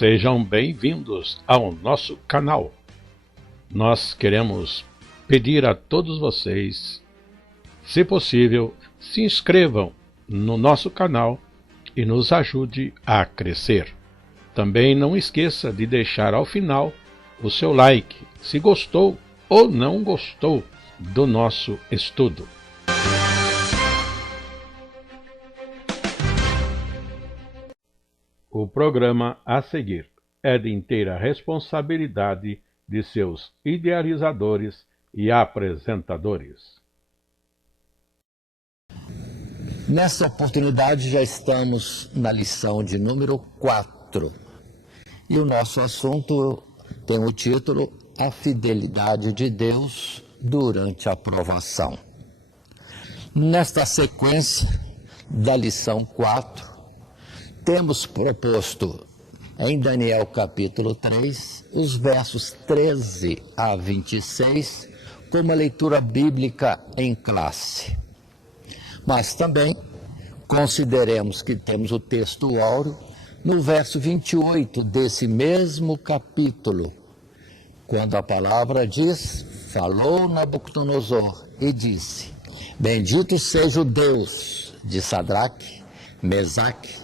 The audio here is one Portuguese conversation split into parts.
Sejam bem-vindos ao nosso canal. Nós queremos pedir a todos vocês, se possível, se inscrevam no nosso canal e nos ajude a crescer. Também não esqueça de deixar ao final o seu like, se gostou ou não gostou do nosso estudo. O programa a seguir é de inteira responsabilidade de seus idealizadores e apresentadores. Nessa oportunidade já estamos na lição de número 4 e o nosso assunto tem o título A Fidelidade de Deus durante a Provação. Nesta sequência da lição 4, temos proposto em Daniel capítulo 3, os versos 13 a 26, como leitura bíblica em classe. Mas também consideremos que temos o texto áureo no verso 28 desse mesmo capítulo, quando a palavra diz: falou Nabucodonosor e disse: bendito seja o Deus de Sadraque, Mesaque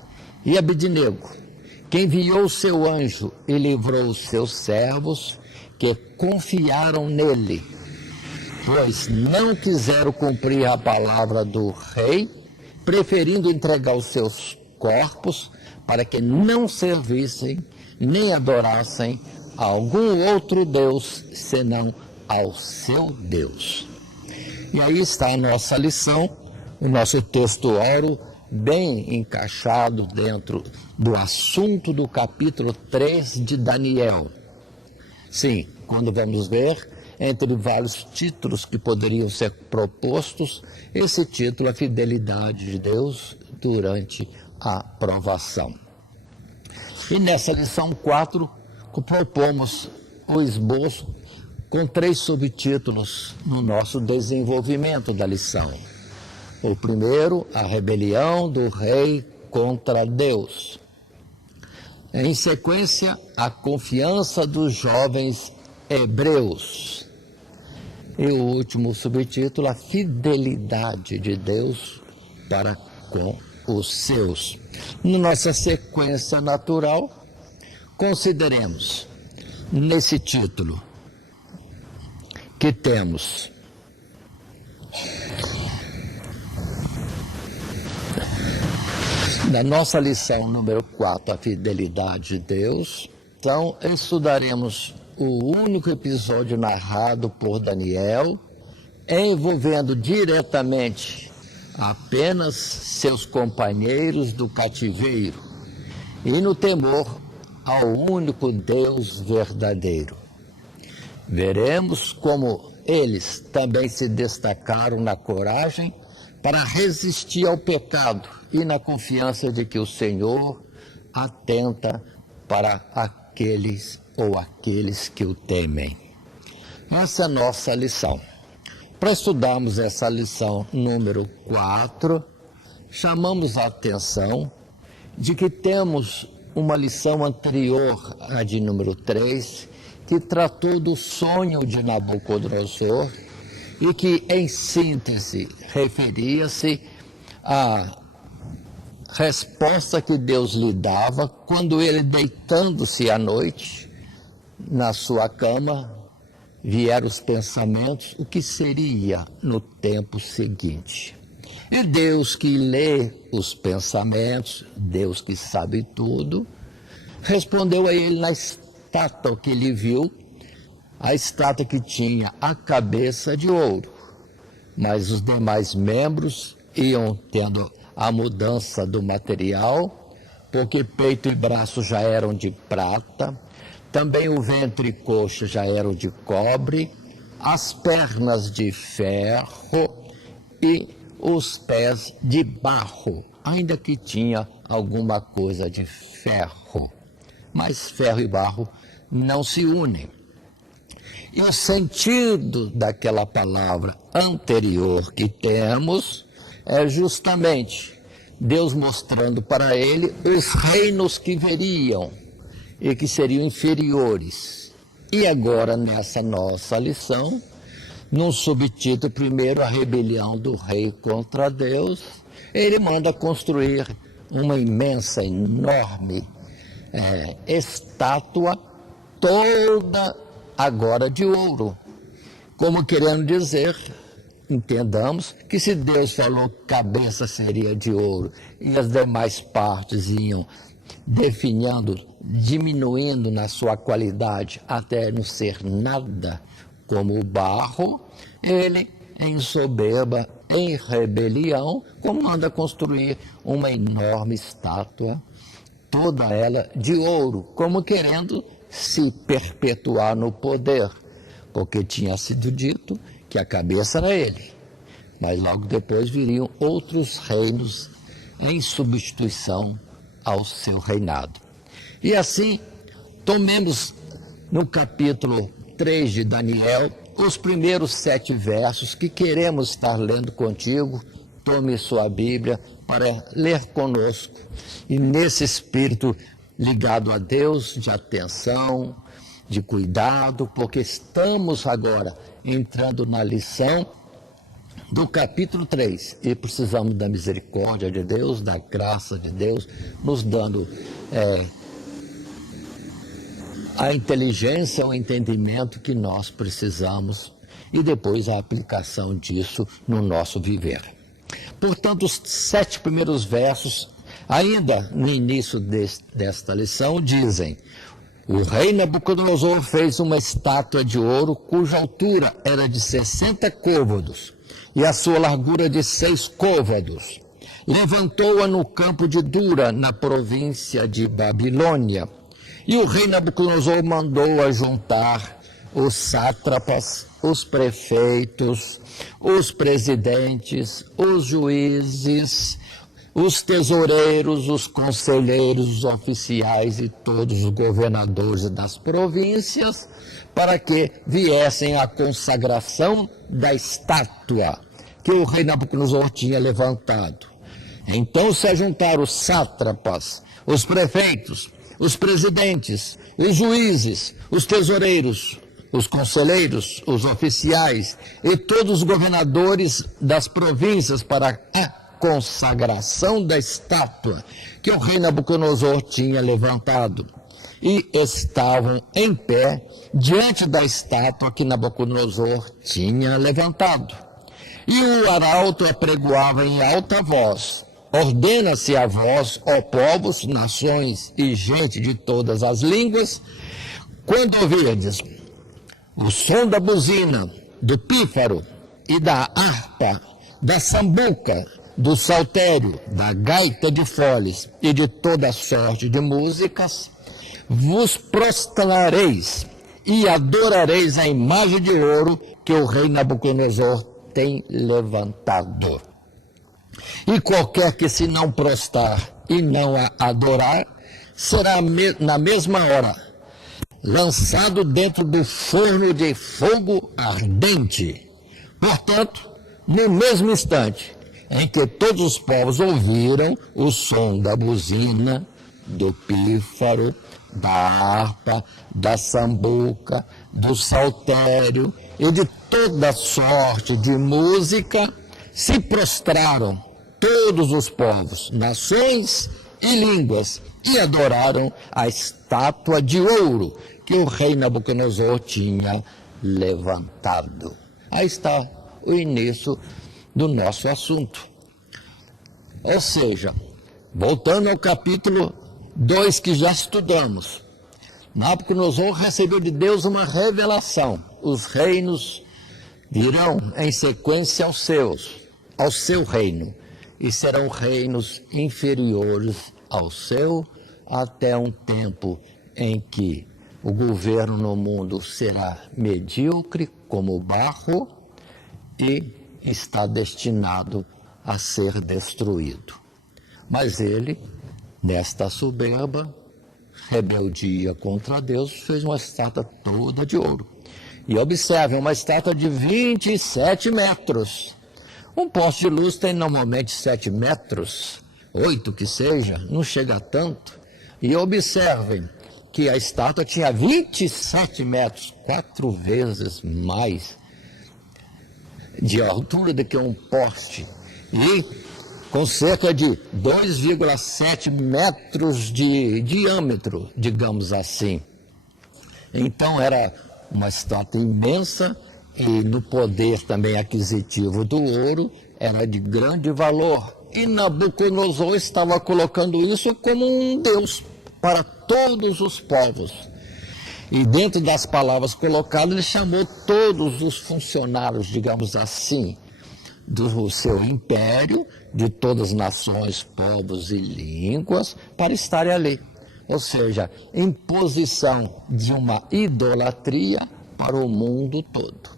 e Abednego, que enviou o seu anjo e livrou os seus servos que confiaram nele, pois não quiseram cumprir a palavra do rei, preferindo entregar os seus corpos para que não servissem nem adorassem a algum outro Deus senão ao seu Deus. E aí está a nossa lição, o nosso texto áureo, bem encaixado dentro do assunto do capítulo 3 de Daniel. Sim, quando vamos ver, entre vários títulos que poderiam ser propostos, esse título é a fidelidade de Deus durante a provação. E nessa lição 4, propomos o esboço com 3 subtítulos no nosso desenvolvimento da lição. O primeiro, a rebelião do rei contra Deus. Em sequência, a confiança dos jovens hebreus. E o último subtítulo, a fidelidade de Deus para com os seus. Na nossa sequência natural, consideremos nesse título que temos na nossa lição número 4, a fidelidade de Deus. Então, estudaremos o único episódio narrado por Daniel, envolvendo diretamente apenas seus companheiros do cativeiro e no temor ao único Deus verdadeiro. Veremos como eles também se destacaram na coragem para resistir ao pecado e na confiança de que o Senhor atenta para aqueles que o temem. Essa é a nossa lição. Para estudarmos essa lição número 4, chamamos a atenção de que temos uma lição anterior, a de número 3, que tratou do sonho de Nabucodonosor e que, em síntese, referia-se à resposta que Deus lhe dava quando ele, deitando-se à noite na sua cama, vieram os pensamentos, o que seria no tempo seguinte. E Deus que lê os pensamentos, Deus que sabe tudo, respondeu a ele na estátua que ele viu, a estátua que tinha a cabeça de ouro, mas os demais membros iam tendo a mudança do material, porque peito e braço já eram de prata, também o ventre e coxa já eram de cobre, as pernas de ferro e os pés de barro, ainda que tinha alguma coisa de ferro. Mas ferro e barro não se unem. E o sentido daquela palavra anterior que temos é justamente Deus mostrando para ele os reinos que veriam e que seriam inferiores. E agora, nessa nossa lição, num subtítulo, primeiro, a rebelião do rei contra Deus, ele manda construir uma imensa, enorme estátua, toda agora de ouro. Como querendo dizer, entendamos, que se Deus falou que a cabeça seria de ouro e as demais partes iam definhando, diminuindo na sua qualidade até não ser nada como o barro, ele, em soberba, em rebelião, comanda construir uma enorme estátua, toda ela de ouro, como querendo se perpetuar no poder, porque tinha sido dito que a cabeça era ele, mas logo depois viriam outros reinos em substituição ao seu reinado. E assim, tomemos no capítulo 3 de Daniel, os primeiros 7 versos que queremos estar lendo contigo. Tome sua Bíblia para ler conosco. E nesse espírito ligado a Deus, de atenção, de cuidado, porque estamos agora entrando na lição do capítulo 3 e precisamos da misericórdia de Deus, da graça de Deus, nos dando a inteligência, o entendimento que nós precisamos e depois a aplicação disso no nosso viver. Portanto, os 7 primeiros versos, ainda no início desta lição, dizem: o rei Nabucodonosor fez uma estátua de ouro cuja altura era de 60 côvados e a sua largura de 6 côvados. Levantou-a no campo de Dura, na província de Babilônia. E o rei Nabucodonosor mandou ajuntar os sátrapas, os prefeitos, os presidentes, os juízes, os tesoureiros, os conselheiros, os oficiais e todos os governadores das províncias, para que viessem à consagração da estátua que o rei Nabucodonosor tinha levantado. Então se ajuntaram os sátrapas, os prefeitos, os presidentes, os juízes, os tesoureiros, os conselheiros, os oficiais e todos os governadores das províncias para a consagração da estátua que o rei Nabucodonosor tinha levantado. E estavam em pé diante da estátua que Nabucodonosor tinha levantado. E o arauto apregoava em alta voz: ordena-se a vós, ó povos, nações e gente de todas as línguas, quando ouvirdes o som da buzina, do pífaro e da harpa, da sambuca, do saltério, da gaita de foles e de toda sorte de músicas, vos prostrareis e adorareis a imagem de ouro que o rei Nabucodonosor tem levantado. E qualquer que se não prostrar e não a adorar, será na mesma hora lançado dentro do forno de fogo ardente. Portanto, no mesmo instante em que todos os povos ouviram o som da buzina, do pífaro, da harpa, da sambuca, do saltério e de toda sorte de música, se prostraram todos os povos, nações e línguas, e adoraram a estátua de ouro que o rei Nabucodonosor tinha levantado. Aí está o início do nosso assunto. Ou seja, voltando ao capítulo 2 que já estudamos, Nabucodonosor recebeu de Deus uma revelação. Os reinos virão em sequência ao seu reino, e serão reinos inferiores ao seu, até um tempo em que o governo no mundo será medíocre como barro e está destinado a ser destruído. Mas ele, nesta soberba rebeldia contra Deus, fez uma estátua toda de ouro. E observem, uma estátua de 27 metros. Um poste de luz tem normalmente 7 metros, 8 que seja, não chega a tanto. E observem que a estátua tinha 27 metros, 4 vezes mais de altura do que um poste, e com cerca de 2,7 metros de diâmetro, digamos assim. Então era uma estátua imensa, e no poder também aquisitivo do ouro era de grande valor. E Nabucodonosor estava colocando isso como um Deus para todos os povos. E dentro das palavras colocadas, ele chamou todos os funcionários, digamos assim, do seu império, de todas as nações, povos e línguas, para estarem ali. Ou seja, imposição de uma idolatria para o mundo todo.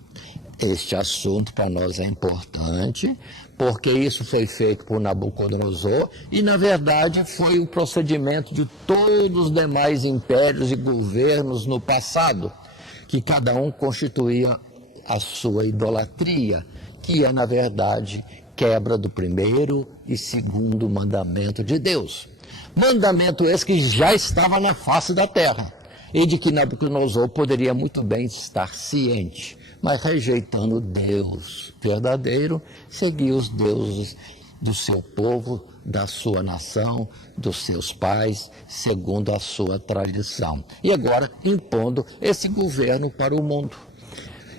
Este assunto para nós é importante, porque isso foi feito por Nabucodonosor e, na verdade, foi o procedimento de todos os demais impérios e governos no passado, que cada um constituía a sua idolatria, que é, na verdade, quebra do primeiro e segundo mandamento de Deus. Mandamento esse que já estava na face da terra, e de que Nabucodonosor poderia muito bem estar ciente, mas rejeitando Deus verdadeiro, seguia os deuses do seu povo, da sua nação, dos seus pais, segundo a sua tradição. E agora impondo esse governo para o mundo.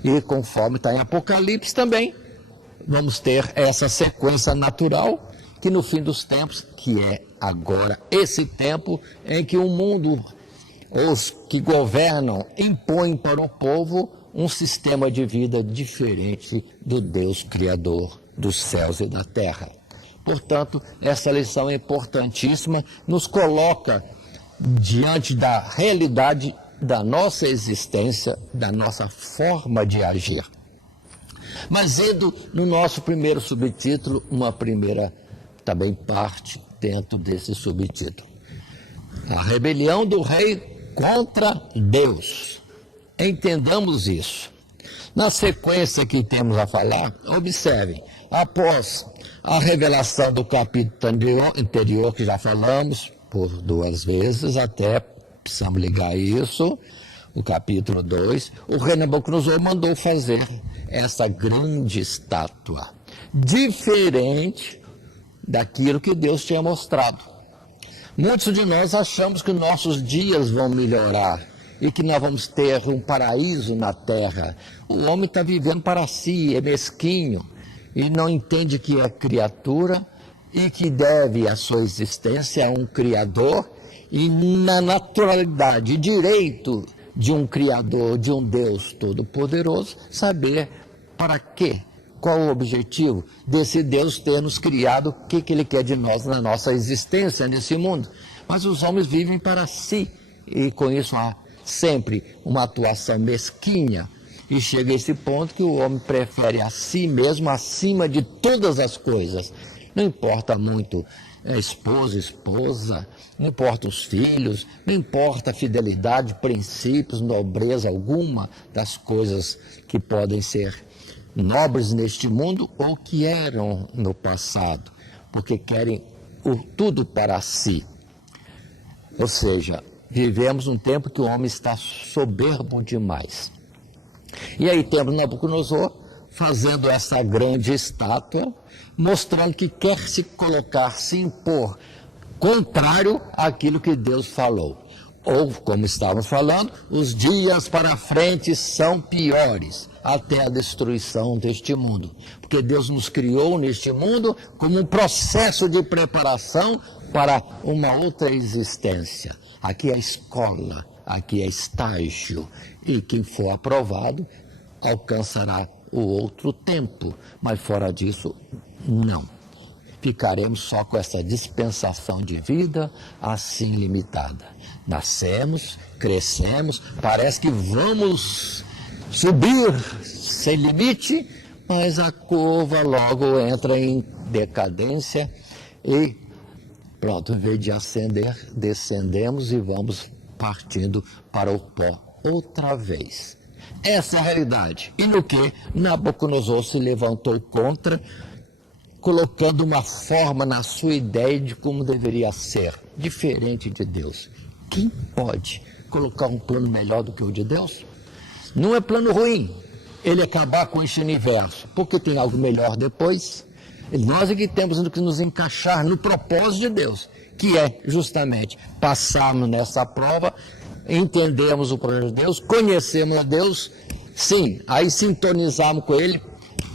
E conforme está em Apocalipse também, vamos ter essa sequência natural, que no fim dos tempos, que é agora esse tempo em que o mundo, os que governam, impõem para o povo um sistema de vida diferente do Deus Criador dos céus e da terra. Portanto, essa lição é importantíssima, nos coloca diante da realidade da nossa existência, da nossa forma de agir. Mas indo no nosso primeiro subtítulo, uma primeira também parte dentro desse subtítulo. A rebelião do rei contra Deus. Entendamos isso. Na sequência que temos a falar, observem, após a revelação do capítulo anterior, que já falamos por 2 vezes, até precisamos ligar isso, o capítulo 2, o rei Nabucodonosor mandou fazer essa grande estátua, diferente daquilo que Deus tinha mostrado. Muitos de nós achamos que nossos dias vão melhorar e que nós vamos ter um paraíso na terra. O homem está vivendo para si, é mesquinho, e não entende que é criatura e que deve a sua existência a um Criador, e na naturalidade e direito de um Criador, de um Deus Todo-Poderoso, saber para quê, qual o objetivo desse Deus ter nos criado, o que Ele quer de nós na nossa existência nesse mundo. Mas os homens vivem para si, e com isso há sempre uma atuação mesquinha, e chega a esse ponto que o homem prefere a si mesmo acima de todas as coisas. Não importa muito esposa, não importa os filhos, não importa a fidelidade, princípios, nobreza alguma das coisas que podem ser nobres neste mundo ou que eram no passado, porque querem tudo para si. Ou seja, vivemos um tempo que o homem está soberbo demais. E aí temos Nabucodonosor fazendo essa grande estátua, mostrando que quer se colocar, se impor, contrário àquilo que Deus falou. Ou, como estávamos falando, os dias para frente são piores, até a destruição deste mundo. Porque Deus nos criou neste mundo como um processo de preparação para uma outra existência. Aqui é escola, aqui é estágio, e quem for aprovado alcançará o outro tempo, mas fora disso, não. Ficaremos só com essa dispensação de vida assim limitada. Nascemos, crescemos, parece que vamos subir sem limite, mas a curva logo entra em decadência e pronto, em vez de ascender, descendemos e vamos partindo para o pó outra vez. Essa é a realidade. E no que Nabucodonosor se levantou contra, colocando uma forma na sua ideia de como deveria ser, diferente de Deus. Quem pode colocar um plano melhor do que o de Deus? Não é plano ruim ele acabar com este universo, porque tem algo melhor depois. Nós é que temos que nos encaixar no propósito de Deus, que é justamente passarmos nessa prova, entendermos o plano de Deus, conhecermos a Deus, sim, aí sintonizarmos com Ele,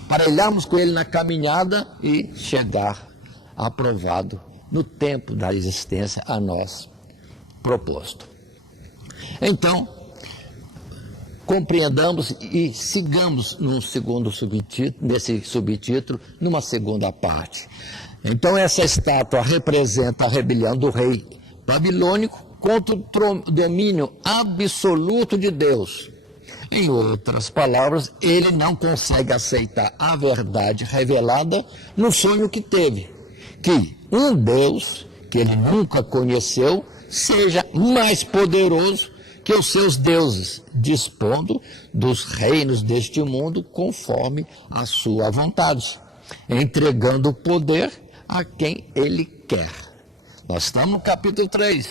parelharmos com Ele na caminhada e chegar aprovado no tempo da existência a nós proposto. Então, compreendamos e sigamos nesse subtítulo, numa segunda parte. Então, essa estátua representa a rebelião do rei babilônico contra o domínio absoluto de Deus. Em outras palavras, ele não consegue aceitar a verdade revelada no sonho que teve, que um Deus que ele nunca conheceu seja mais poderoso que os seus deuses, dispondo dos reinos deste mundo conforme a sua vontade, entregando o poder a quem ele quer. Nós estamos no capítulo 3,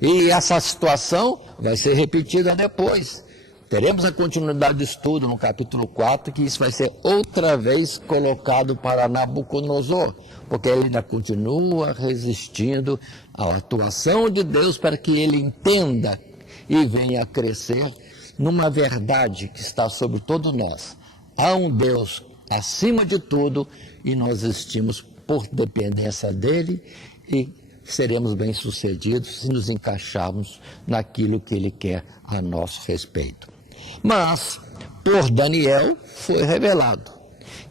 e essa situação vai ser repetida depois. Teremos a continuidade do estudo no capítulo 4, que isso vai ser outra vez colocado para Nabucodonosor, porque ele ainda continua resistindo à atuação de Deus para que ele entenda e venha a crescer numa verdade que está sobre todos nós. Há um Deus acima de tudo e nós existimos por dependência dele e seremos bem-sucedidos se nos encaixarmos naquilo que ele quer a nosso respeito. Mas, por Daniel, foi revelado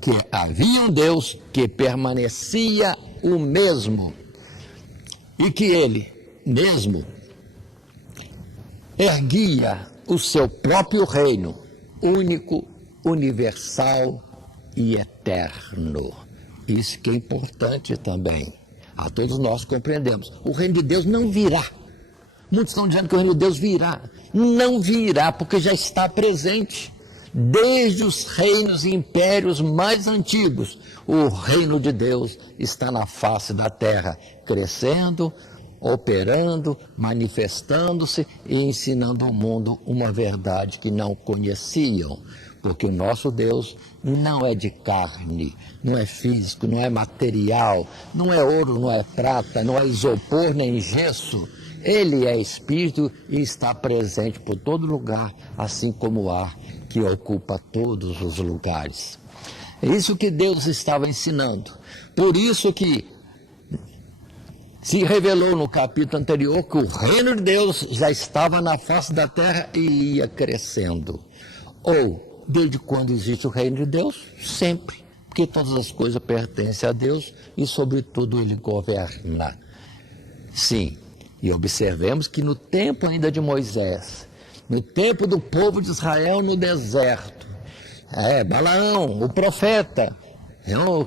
que havia um Deus que permanecia o mesmo e que ele mesmo erguia o seu próprio reino, único, universal e eterno. Isso que é importante também. A todos nós compreendemos. O reino de Deus não virá. Muitos estão dizendo que o reino de Deus virá. Não virá, porque já está presente. Desde os reinos e impérios mais antigos, o reino de Deus está na face da terra, crescendo, operando, manifestando-se e ensinando ao mundo uma verdade que não conheciam. Porque o nosso Deus não é de carne, não é físico, não é material, não é ouro, não é prata, não é isopor nem gesso. Ele é espírito e está presente por todo lugar, assim como o ar que ocupa todos os lugares. É isso que Deus estava ensinando. Por isso que se revelou no capítulo anterior que o reino de Deus já estava na face da terra e ia crescendo. Ou, desde quando existe o reino de Deus? Sempre. Porque todas as coisas pertencem a Deus e, sobretudo, Ele governa. Sim, e observemos que no tempo ainda de Moisés, no tempo do povo de Israel no deserto, Balaão, o profeta,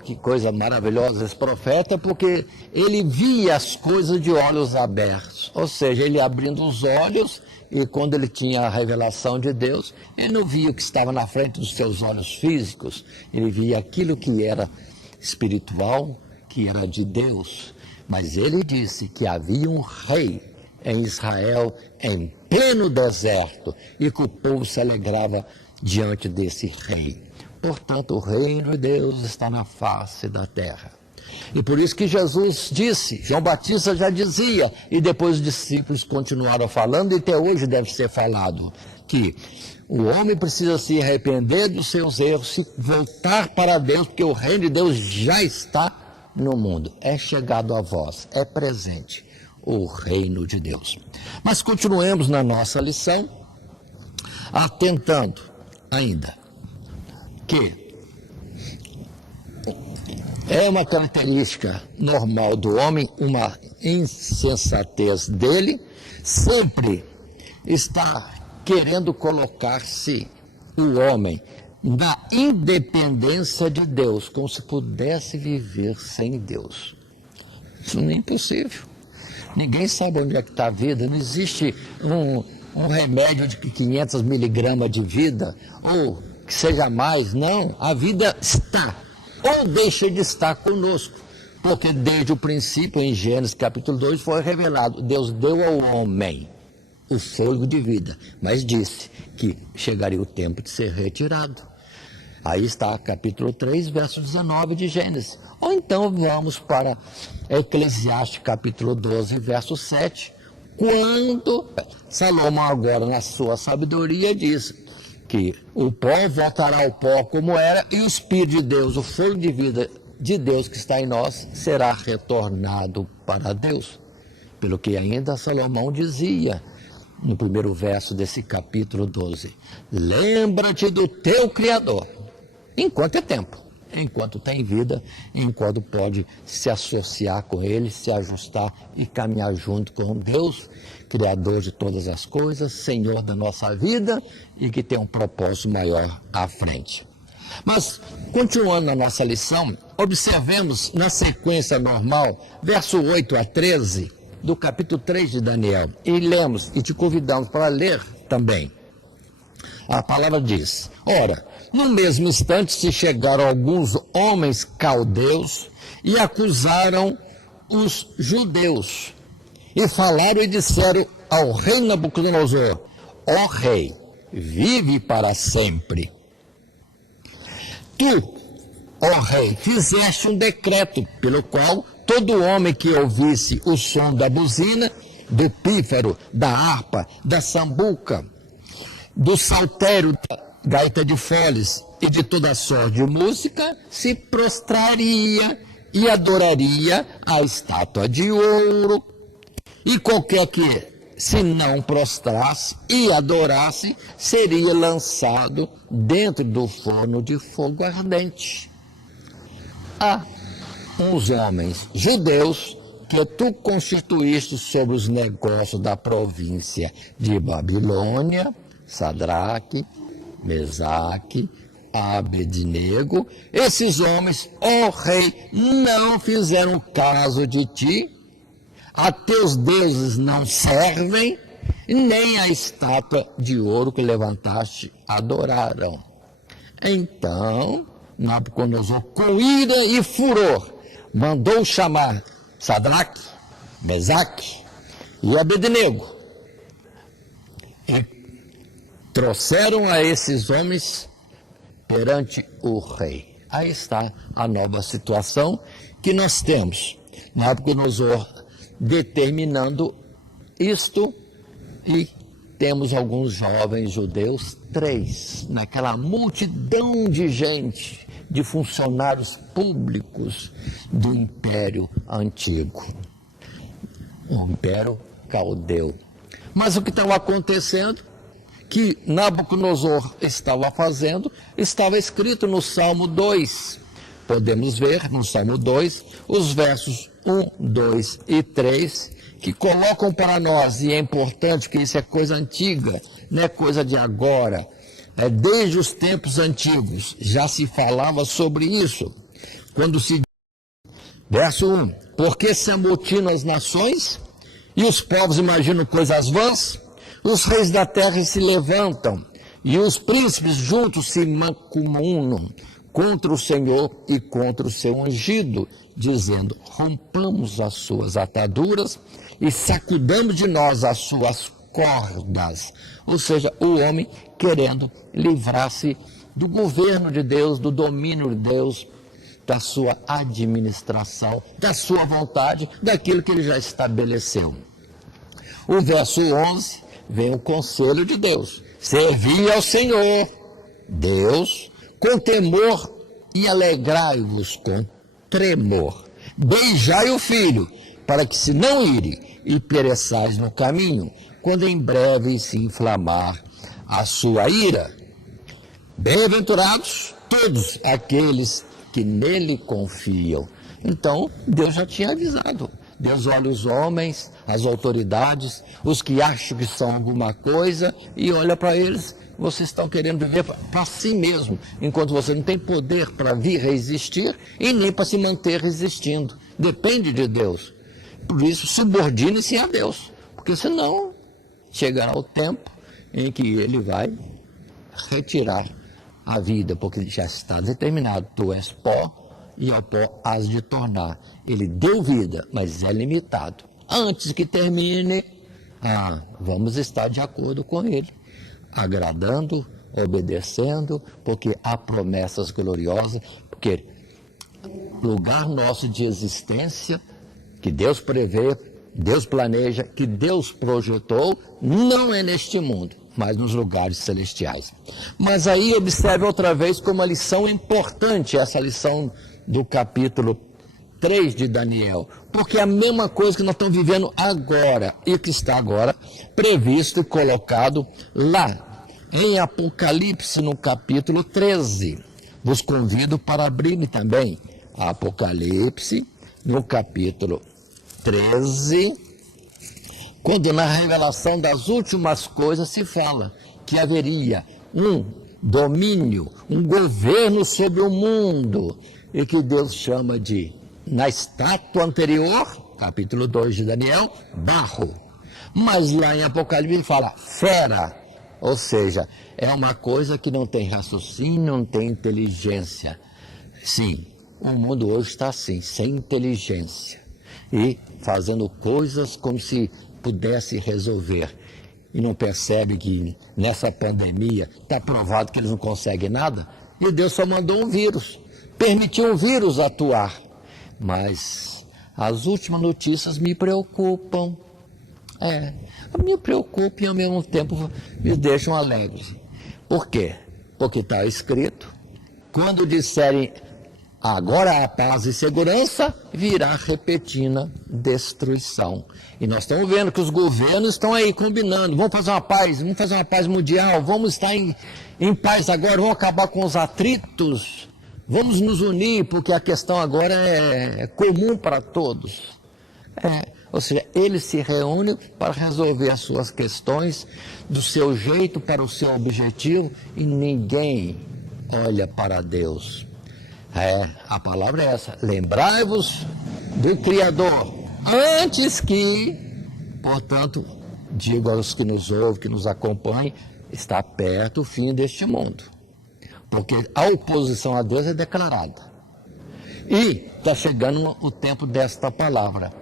que coisa maravilhosa esse profeta, porque ele via as coisas de olhos abertos, ou seja, ele abrindo os olhos, e quando ele tinha a revelação de Deus, ele não via o que estava na frente dos seus olhos físicos, ele via aquilo que era espiritual, que era de Deus. Mas ele disse que havia um rei em Israel, em pleno deserto, e que o povo se alegrava diante desse rei. Portanto, o reino de Deus está na face da terra. E por isso que Jesus disse, João Batista já dizia, e depois os discípulos continuaram falando, e até hoje deve ser falado, que o homem precisa se arrepender dos seus erros, se voltar para Deus, porque o reino de Deus já está no mundo, é chegado a vós, é presente o reino de Deus. Mas continuemos na nossa lição, atentando ainda que é uma característica normal do homem, uma insensatez dele, sempre está querendo colocar-se o homem na independência de Deus, como se pudesse viver sem Deus. Isso não é impossível. Ninguém sabe onde é que está a vida, não existe um remédio de 500 miligramas de vida, ou que seja mais, não, a vida está, ou deixa de estar conosco, porque desde o princípio, em Gênesis capítulo 2, foi revelado, Deus deu ao homem o fôlego de vida, mas disse que chegaria o tempo de ser retirado. Aí está capítulo 3, verso 19 de Gênesis. Ou então vamos para Eclesiastes capítulo 12, verso 7, quando Salomão agora na sua sabedoria diz que o pó voltará ao pó como era e o Espírito de Deus, o fôlego de vida de Deus que está em nós, será retornado para Deus. Pelo que ainda Salomão dizia no primeiro verso desse capítulo 12: lembra-te do teu Criador, enquanto é tempo, enquanto tem vida, enquanto pode se associar com Ele, se ajustar e caminhar junto com Deus, Criador de todas as coisas, Senhor da nossa vida e que tem um propósito maior à frente. Mas, continuando a nossa lição, observemos na sequência normal, verso 8 a 13, do capítulo 3 de Daniel, e lemos, e te convidamos para ler também. A palavra diz: ora, no mesmo instante se chegaram alguns homens caldeus e acusaram os judeus, e falaram e disseram ao rei Nabucodonosor: ó rei, vive para sempre. Tu, ó rei, fizeste um decreto pelo qual todo homem que ouvisse o som da buzina, do pífaro, da harpa, da sambuca, do saltério, da gaita de foles e de toda sorte de música, se prostraria e adoraria a estátua de ouro. E qualquer que se não prostrasse e adorasse, seria lançado dentro do forno de fogo ardente. Há uns homens judeus que tu constituíste sobre os negócios da província de Babilônia, Sadraque, Mesaque, Abednego. Esses homens, ó rei, não fizeram caso de ti, a teus deuses não servem, nem a estátua de ouro que levantaste adoraram. Então Nabucodonosor, com ira e furor, mandou chamar Sadraque, Mesaque e Abednego. E trouxeram a esses homens perante o rei. Aí está a nova situação que nós temos. Nabucodonosor determinando isto, e temos alguns jovens judeus, 3, naquela multidão de gente, de funcionários públicos do Império Antigo, o Império Caldeu. Mas o que estava acontecendo, que Nabucodonosor estava fazendo, estava escrito no Salmo 2. Podemos ver no Salmo 2 os versos 1, 2 e 3, que colocam para nós, e é importante que isso é coisa antiga, não é coisa de agora, desde os tempos antigos já se falava sobre isso, quando se diz, verso 1, porque se amotinam as nações e os povos imaginam coisas vãs, os reis da terra se levantam e os príncipes juntos se mancomunam contra o Senhor e contra o seu ungido, dizendo, rompamos as suas ataduras e sacudamos de nós as suas cordas. Ou seja, o homem querendo livrar-se do governo de Deus, do domínio de Deus, da sua administração, da sua vontade, daquilo que ele já estabeleceu. O verso 11 vem o conselho de Deus. Servi ao Senhor, Deus, com temor e alegrai-vos com tremor. Beijai o filho, para que se não ire e pereçais no caminho, quando em breve se inflamar a sua ira. Bem-aventurados todos aqueles que nele confiam. Então, Deus já tinha avisado. Deus olha os homens, as autoridades, os que acham que são alguma coisa, e olha para eles. Vocês estão querendo viver para si mesmo, enquanto você não tem poder para vir resistir e nem para se manter resistindo. Depende de Deus. Por isso, subordine-se a Deus, porque senão chegará o tempo em que Ele vai retirar a vida, porque já está determinado. Tu és pó e ao pó has de tornar. Ele deu vida, mas é limitado. Antes que termine vamos estar de acordo com ele, agradando, obedecendo, porque há promessas gloriosas, porque lugar nosso de existência, que Deus prevê, Deus planeja, que Deus projetou, não é neste mundo, mas nos lugares celestiais. Mas aí observe outra vez como uma lição importante, essa lição do capítulo 3 de Daniel, porque é a mesma coisa que nós estamos vivendo agora, e que está agora previsto e colocado lá, em Apocalipse, no capítulo 13. Vos convido para abrir também Apocalipse, no capítulo 13, quando na revelação das últimas coisas se fala que haveria um domínio, um governo sobre o mundo, e que Deus chama de, na estátua anterior, capítulo 2 de Daniel, barro. Mas lá em Apocalipse fala fera, ou seja, é uma coisa que não tem raciocínio, não tem inteligência. Sim, o mundo hoje está assim, sem inteligência, e fazendo coisas como se pudesse resolver. E não percebe que nessa pandemia está provado que eles não conseguem nada, e Deus só mandou um vírus, permitiu um vírus atuar. Mas as últimas notícias me preocupam. Me preocupam e ao mesmo tempo me deixam alegre. Por quê? Porque está escrito, quando disserem agora há paz e segurança, virá repentina destruição. E nós estamos vendo que os governos estão aí combinando, vamos fazer uma paz mundial, vamos estar em paz agora, vamos acabar com os atritos, vamos nos unir, porque a questão agora é comum para todos. Ou seja, eles se reúnem para resolver as suas questões do seu jeito, para o seu objetivo, e ninguém olha para Deus. A palavra é essa, lembrai-vos do Criador, antes que, portanto, digo aos que nos ouvem, que nos acompanhem, está perto o fim deste mundo. Porque a oposição a Deus é declarada. E está chegando o tempo desta palavra.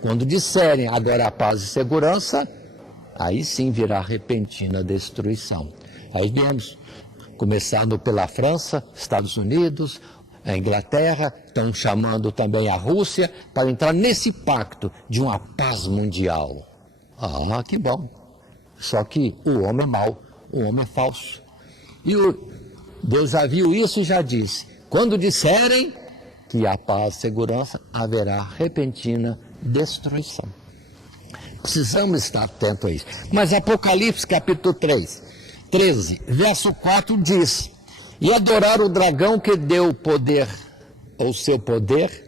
Quando disserem agora a paz e segurança, aí sim virá repentina destruição. Aí vemos, começando pela França, Estados Unidos, a Inglaterra, estão chamando também a Rússia para entrar nesse pacto de uma paz mundial. Que bom. Só que o homem é mau, o homem é falso. E Deus já viu isso e já disse, quando disserem que há paz e segurança, haverá repentina destruição. Precisamos estar atentos a isso. Mas Apocalipse capítulo 13, verso 4 diz, e adorar o dragão que deu o poder, ou seu poder,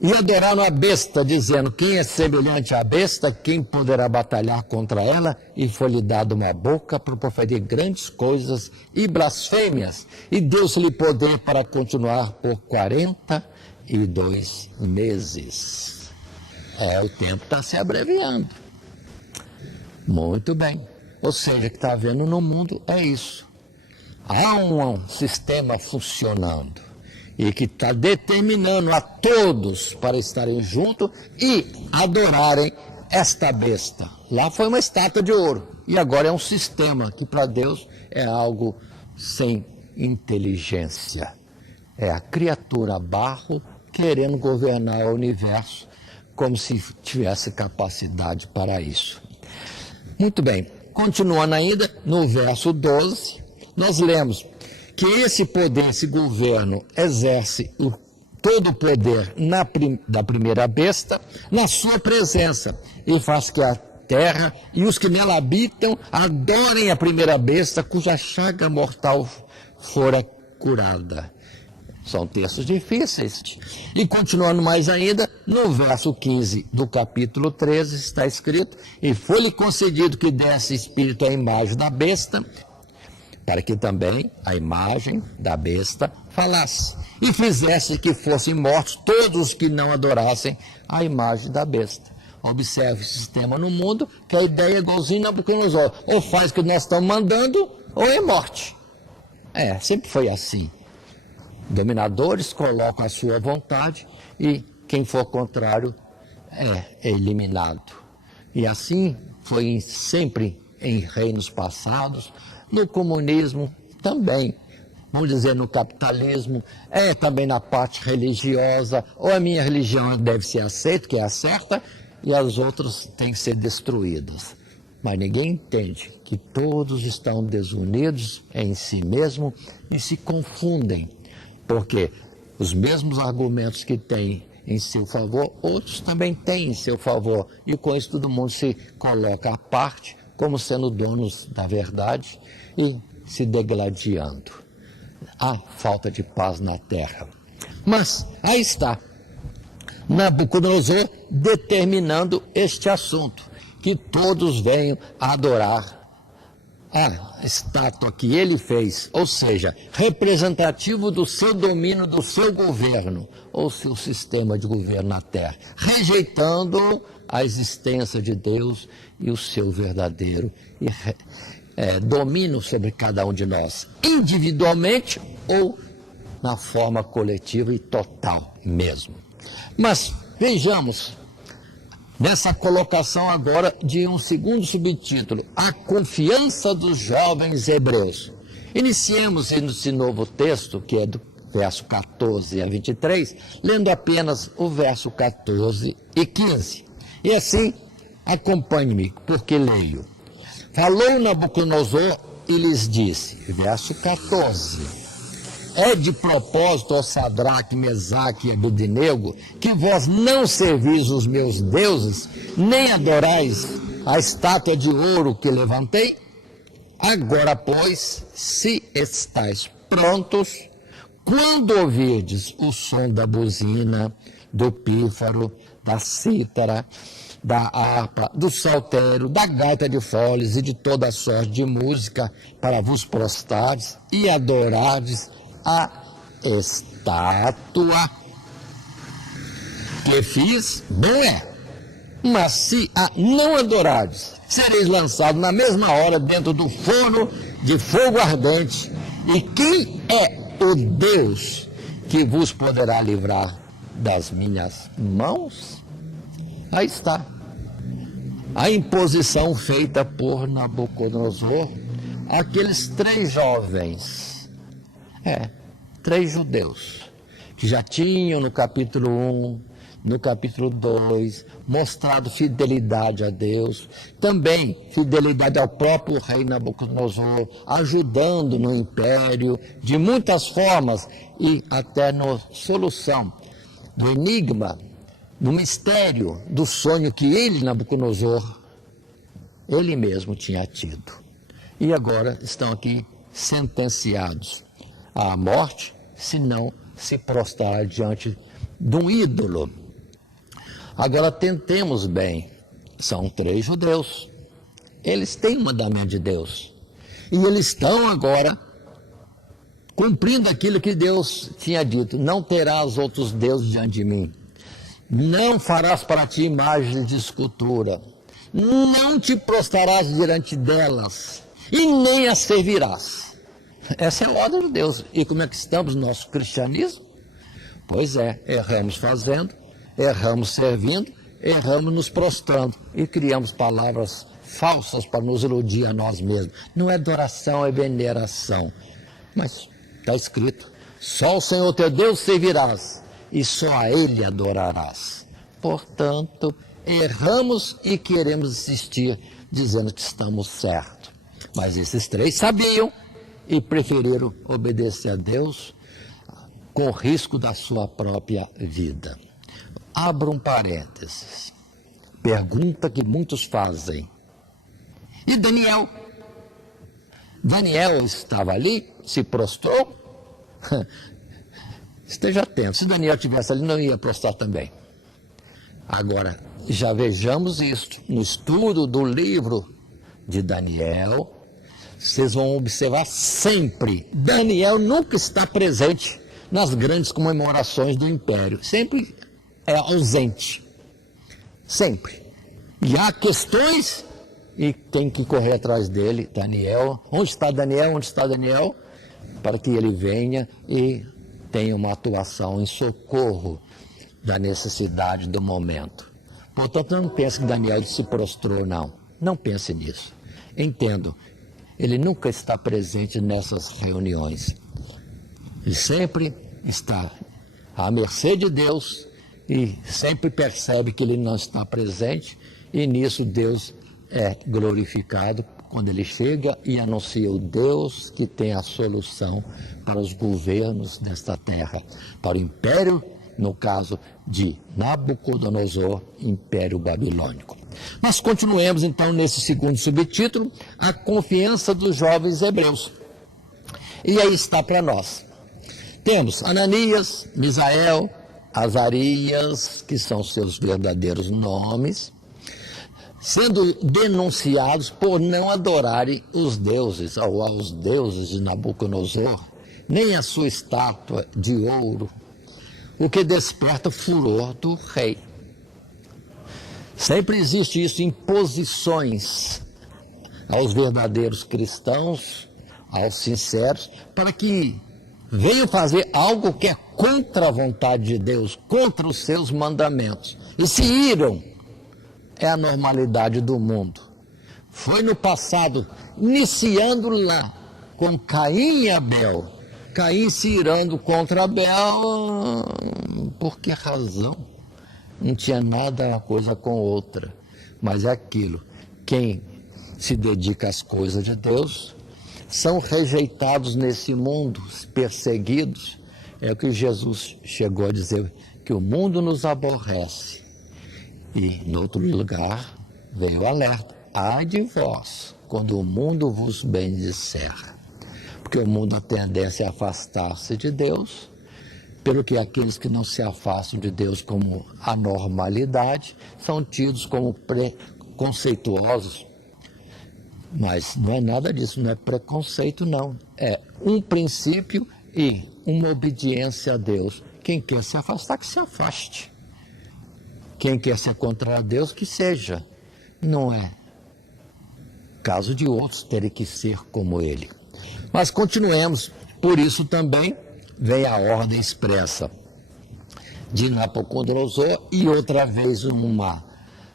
e adoraram a besta, dizendo, quem é semelhante à besta, quem poderá batalhar contra ela? E foi-lhe dado uma boca para proferir grandes coisas e blasfêmias, e deu-se-lhe poder para continuar por 42 meses. O tempo está se abreviando. Muito bem. Ou seja, o que está havendo no mundo é isso. Há um sistema funcionando e que está determinando a todos para estarem juntos e adorarem esta besta. Lá foi uma estátua de ouro e agora é um sistema que para Deus é algo sem inteligência. É a criatura barro querendo governar o universo como se tivesse capacidade para isso. Muito bem, continuando ainda no verso 12, nós lemos que esse poder, esse governo, exerce todo o poder da primeira besta na sua presença e faz que a terra e os que nela habitam adorem a primeira besta cuja chaga mortal fora curada. São textos difíceis. E continuando mais ainda, no verso 15 do capítulo 13 está escrito, e foi-lhe concedido que desse espírito à imagem da besta, para que também a imagem da besta falasse, e fizesse que fossem mortos todos os que não adorassem a imagem da besta. Observe o sistema no mundo, que a ideia é igualzinha na Nabucodonosor, ou faz o que nós estamos mandando, ou é morte. Sempre foi assim. Dominadores colocam a sua vontade e quem for contrário é eliminado. E assim foi sempre em reinos passados, no comunismo também, vamos dizer no capitalismo, também na parte religiosa, ou a minha religião deve ser aceita, que é a certa, e as outras têm que ser destruídas. Mas ninguém entende que todos estão desunidos em si mesmo e se confundem, porque os mesmos argumentos que têm em seu favor, outros também têm em seu favor, e com isso todo mundo se coloca à parte como sendo donos da verdade e se degladiando. Há falta de paz na terra. Mas aí está Nabucodonosor determinando este assunto, que todos venham adorar a estátua que ele fez, ou seja, representativo do seu domínio, do seu governo, ou seu sistema de governo na terra, rejeitando a existência de Deus e o seu verdadeiro domínio sobre cada um de nós, individualmente ou na forma coletiva e total mesmo. Mas vejamos nessa colocação agora de um segundo subtítulo, a confiança dos jovens hebreus. Iniciemos esse novo texto, que é do verso 14 a 23, lendo apenas o verso 14 e 15. E assim, acompanhe-me, porque leio. Falou Nabucodonosor e lhes disse, verso 14, é de propósito, ó Sadraque, Mesaque e Abednego, que vós não servis os meus deuses, nem adorais a estátua de ouro que levantei? Agora, pois, se estáis prontos, quando ouvirdes o som da buzina, do pífaro, da cítara, da harpa, do saltério, da gaita de foles e de toda sorte de música, para vos prostrares e adorardes a estátua que fiz, bom é. Mas se a não adorardes, sereis lançados na mesma hora dentro do forno de fogo ardente. E quem é o Deus que vos poderá livrar das minhas mãos? Aí está a imposição feita por Nabucodonosor àqueles 3 jovens. 3 judeus, que já tinham no capítulo 1, no capítulo 2, mostrado fidelidade a Deus, também fidelidade ao próprio rei Nabucodonosor, ajudando no império de muitas formas e até na solução do enigma, do mistério, do sonho que ele, Nabucodonosor, ele mesmo tinha tido. E agora estão aqui sentenciados à morte, se não se prostrar diante de um ídolo. Agora tentemos bem, são 3 judeus, eles têm o mandamento de Deus, e eles estão agora cumprindo aquilo que Deus tinha dito, não terás outros deuses diante de mim, não farás para ti imagens de escultura, não te prostrarás diante delas, e nem as servirás. Essa é a ordem de Deus. E como é que estamos no nosso cristianismo? Pois é, erramos fazendo, erramos servindo, erramos nos prostrando e criamos palavras falsas para nos iludir a nós mesmos. Não é adoração, é veneração. Mas está escrito, só o Senhor teu Deus servirás e só a Ele adorarás. Portanto, erramos e queremos insistir dizendo que estamos certos. Mas esses 3 sabiam e preferiram obedecer a Deus com risco da sua própria vida. Abra um parênteses. Pergunta que muitos fazem. E Daniel? Daniel estava ali, se prostrou? Esteja atento. Se Daniel estivesse ali, não ia prostrar também. Agora, já vejamos isto no estudo do livro de Daniel. Vocês vão observar sempre, Daniel nunca está presente nas grandes comemorações do império, sempre é ausente, sempre. E há questões e tem que correr atrás dele, Daniel, onde está Daniel, onde está Daniel, para que ele venha e tenha uma atuação em socorro da necessidade do momento. Portanto, não pense que Daniel se prostrou, não. Não pense nisso. Entendo, ele nunca está presente nessas reuniões. Ele sempre está à mercê de Deus e sempre percebe que ele não está presente, e nisso Deus é glorificado quando ele chega e anuncia o Deus que tem a solução para os governos desta terra, para o império, no caso de Nabucodonosor, Império Babilônico. Mas continuemos então nesse segundo subtítulo, a confiança dos jovens hebreus. E aí está para nós. Temos Ananias, Misael, Azarias, que são seus verdadeiros nomes, sendo denunciados por não adorarem os deuses, ou aos deuses de Nabucodonosor, nem a sua estátua de ouro, o que desperta o furor do rei. Sempre existe isso em posições aos verdadeiros cristãos, aos sinceros, para que venham fazer algo que é contra a vontade de Deus, contra os seus mandamentos, e se iram. É a normalidade do mundo. Foi no passado, iniciando lá, com Caim e Abel. Caim se irando contra Abel, por que razão? Não tinha nada uma coisa com outra. Mas é aquilo, quem se dedica às coisas de Deus, são rejeitados nesse mundo, perseguidos. É o que Jesus chegou a dizer, que o mundo nos aborrece. E, em outro lugar, veio o alerta: ai de vós, quando o mundo vos bendisser. Porque o mundo tem a tendência a afastar-se de Deus, pelo que aqueles que não se afastam de Deus como a normalidade, são tidos como preconceituosos. Mas não é nada disso, não é preconceito, não. É um princípio e uma obediência a Deus. Quem quer se afastar, que se afaste. Quem quer ser contra Deus, que seja. Não é caso de outros terem que ser como ele. Mas continuemos. Por isso também vem a ordem expressa de Nabucodonosor e outra vez uma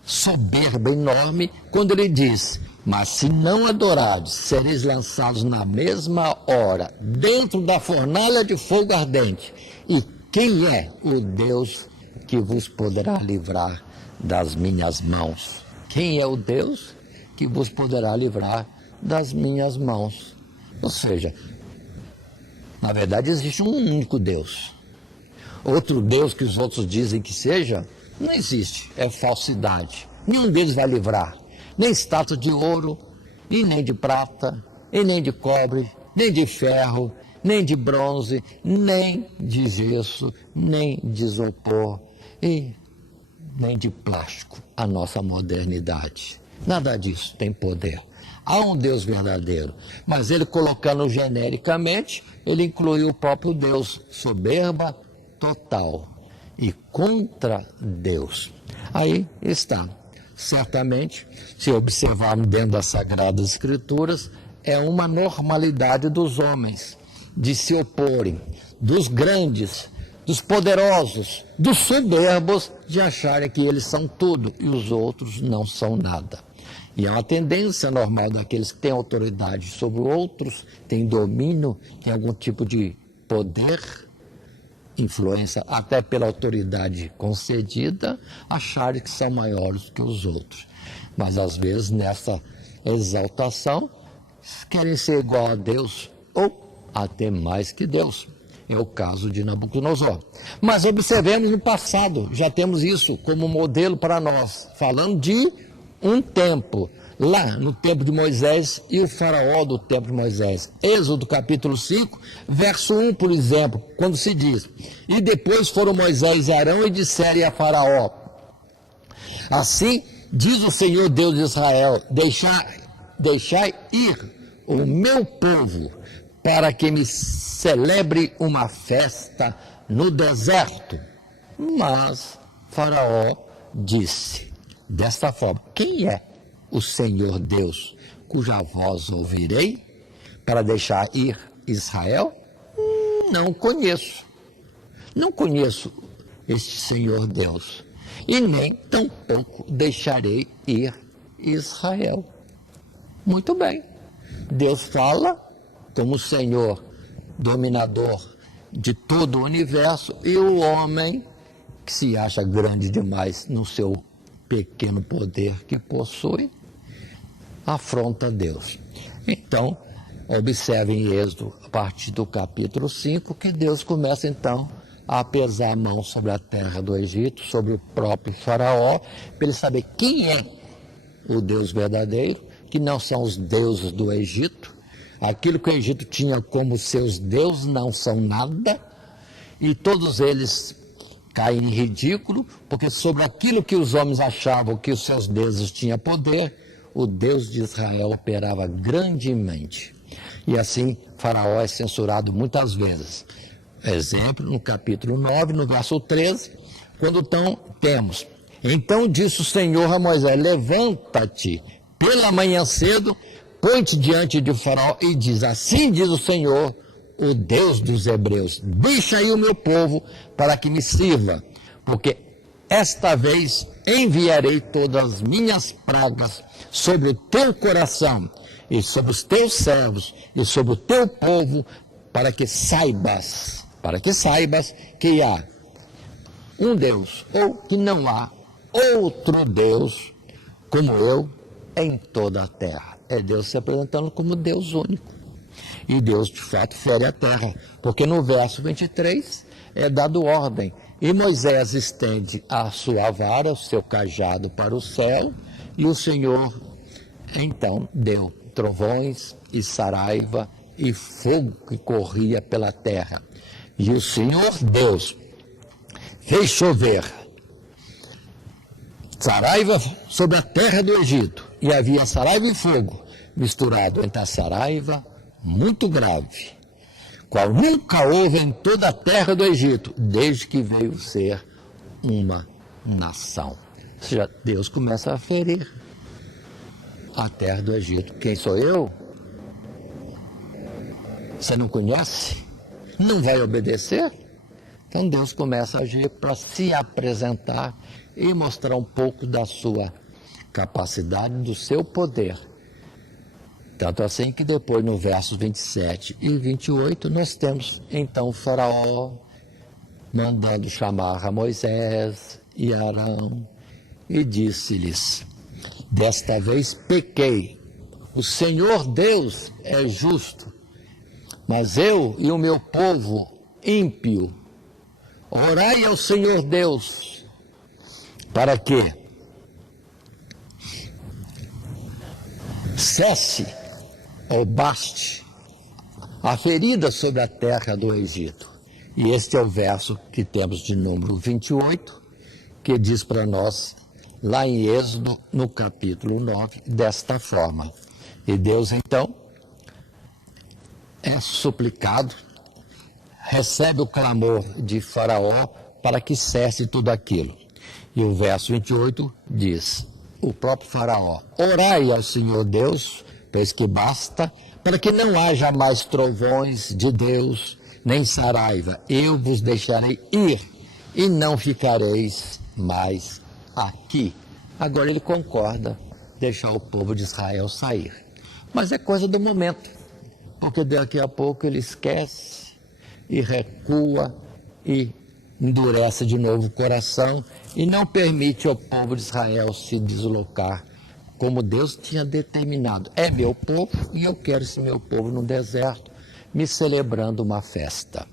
soberba enorme, quando ele diz: mas se não adorardes, sereis lançados na mesma hora dentro da fornalha de fogo ardente. E quem é o Deus que vos poderá livrar das minhas mãos? Quem é o Deus que vos poderá livrar das minhas mãos? Ou seja, na verdade existe um único Deus. Outro Deus que os outros dizem que seja, não existe, é falsidade. Nenhum deles vai livrar, nem estátua de ouro, e nem de prata, e nem de cobre, nem de ferro, nem de bronze, nem de gesso, nem de isopor, e nem de plástico, a nossa modernidade. Nada disso tem poder. Há um Deus verdadeiro, mas ele, colocando genericamente, ele incluiu o próprio Deus, soberba total e contra Deus. Aí está. Certamente, se observarmos dentro das Sagradas Escrituras, é uma normalidade dos homens de se oporem, dos grandes, dos poderosos, dos soberbos, de acharem que eles são tudo e os outros não são nada. E é uma tendência normal daqueles que têm autoridade sobre outros, têm domínio, têm algum tipo de poder, influência, até pela autoridade concedida, acharem que são maiores que os outros. Mas às vezes nessa exaltação querem ser igual a Deus ou até mais que Deus. É o caso de Nabucodonosor. Mas observemos no passado, já temos isso como modelo para nós, falando de um tempo, lá no tempo de Moisés e o faraó do tempo de Moisés. Êxodo capítulo 5, verso 1, por exemplo, quando se diz: e depois foram Moisés e Arão e disseram a faraó: assim diz o Senhor Deus de Israel, deixai ir o meu povo, para que me celebre uma festa no deserto. Mas faraó disse desta forma: quem é o Senhor Deus, cuja voz ouvirei, para deixar ir Israel? Não conheço. Não conheço este Senhor Deus. e nem tampouco deixarei ir Israel. Muito bem. Deus fala como o Senhor dominador de todo o universo, e o homem que se acha grande demais no seu pequeno poder que possui, afronta Deus. Então, observe em Êxodo, a partir do capítulo 5, que Deus começa então a pesar a mão sobre a terra do Egito, sobre o próprio faraó, para ele saber quem é o Deus verdadeiro, que não são os deuses do Egito. Aquilo que o Egito tinha como seus deuses não são nada, e todos eles caem em ridículo, porque sobre aquilo que os homens achavam que os seus deuses tinham poder, o Deus de Israel operava grandemente. E assim, Faraó é censurado muitas vezes. Exemplo, no capítulo 9, no verso 13, quando então temos: então disse o Senhor a Moisés, levanta-te pela manhã cedo, põe-te diante de Faraó e diz, assim diz o Senhor, o Deus dos hebreus, deixa aí o meu povo para que me sirva, porque esta vez enviarei todas as minhas pragas sobre o teu coração e sobre os teus servos e sobre o teu povo, para que saibas que há um Deus, ou que não há outro Deus como eu em toda a terra. É Deus se apresentando como Deus único. E Deus, de fato, fere a terra, porque no verso 23 é dado ordem, e Moisés estende a sua vara, o seu cajado para o céu, e o Senhor, então, deu trovões e saraiva e fogo que corria pela terra. E o Senhor Deus fez chover saraiva sobre a terra do Egito, e havia saraiva e fogo misturado entre a saraiva muito grave, qual nunca houve em toda a terra do Egito, desde que veio ser uma nação. Ou seja, Deus começa a ferir a terra do Egito. Quem sou eu? Você não conhece? Não vai obedecer? Então Deus começa a agir para se apresentar e mostrar um pouco da sua capacidade, do seu poder. Tanto assim que depois no versos 27 e 28 nós temos então o Faraó mandando chamar a Moisés e Arão e disse-lhes, desta vez pequei, o Senhor Deus é justo, mas eu e o meu povo ímpio, orai ao Senhor Deus, para que cesse ou baste a ferida sobre a terra do Egito. E este é o verso que temos de número 28, que diz para nós, lá em Êxodo, no capítulo 9, desta forma. E Deus, então, é suplicado, recebe o clamor de Faraó para que cesse tudo aquilo. E o verso 28 diz, o próprio Faraó, orai ao Senhor Deus, pois que basta, para que não haja mais trovões de Deus, nem saraiva, eu vos deixarei ir, e não ficareis mais aqui. Agora ele concorda deixar o povo de Israel sair. Mas é coisa do momento, porque daqui a pouco ele esquece e recua e endurece de novo o coração e não permite ao povo de Israel se deslocar como Deus tinha determinado. É meu povo e eu quero esse meu povo no deserto, me celebrando uma festa.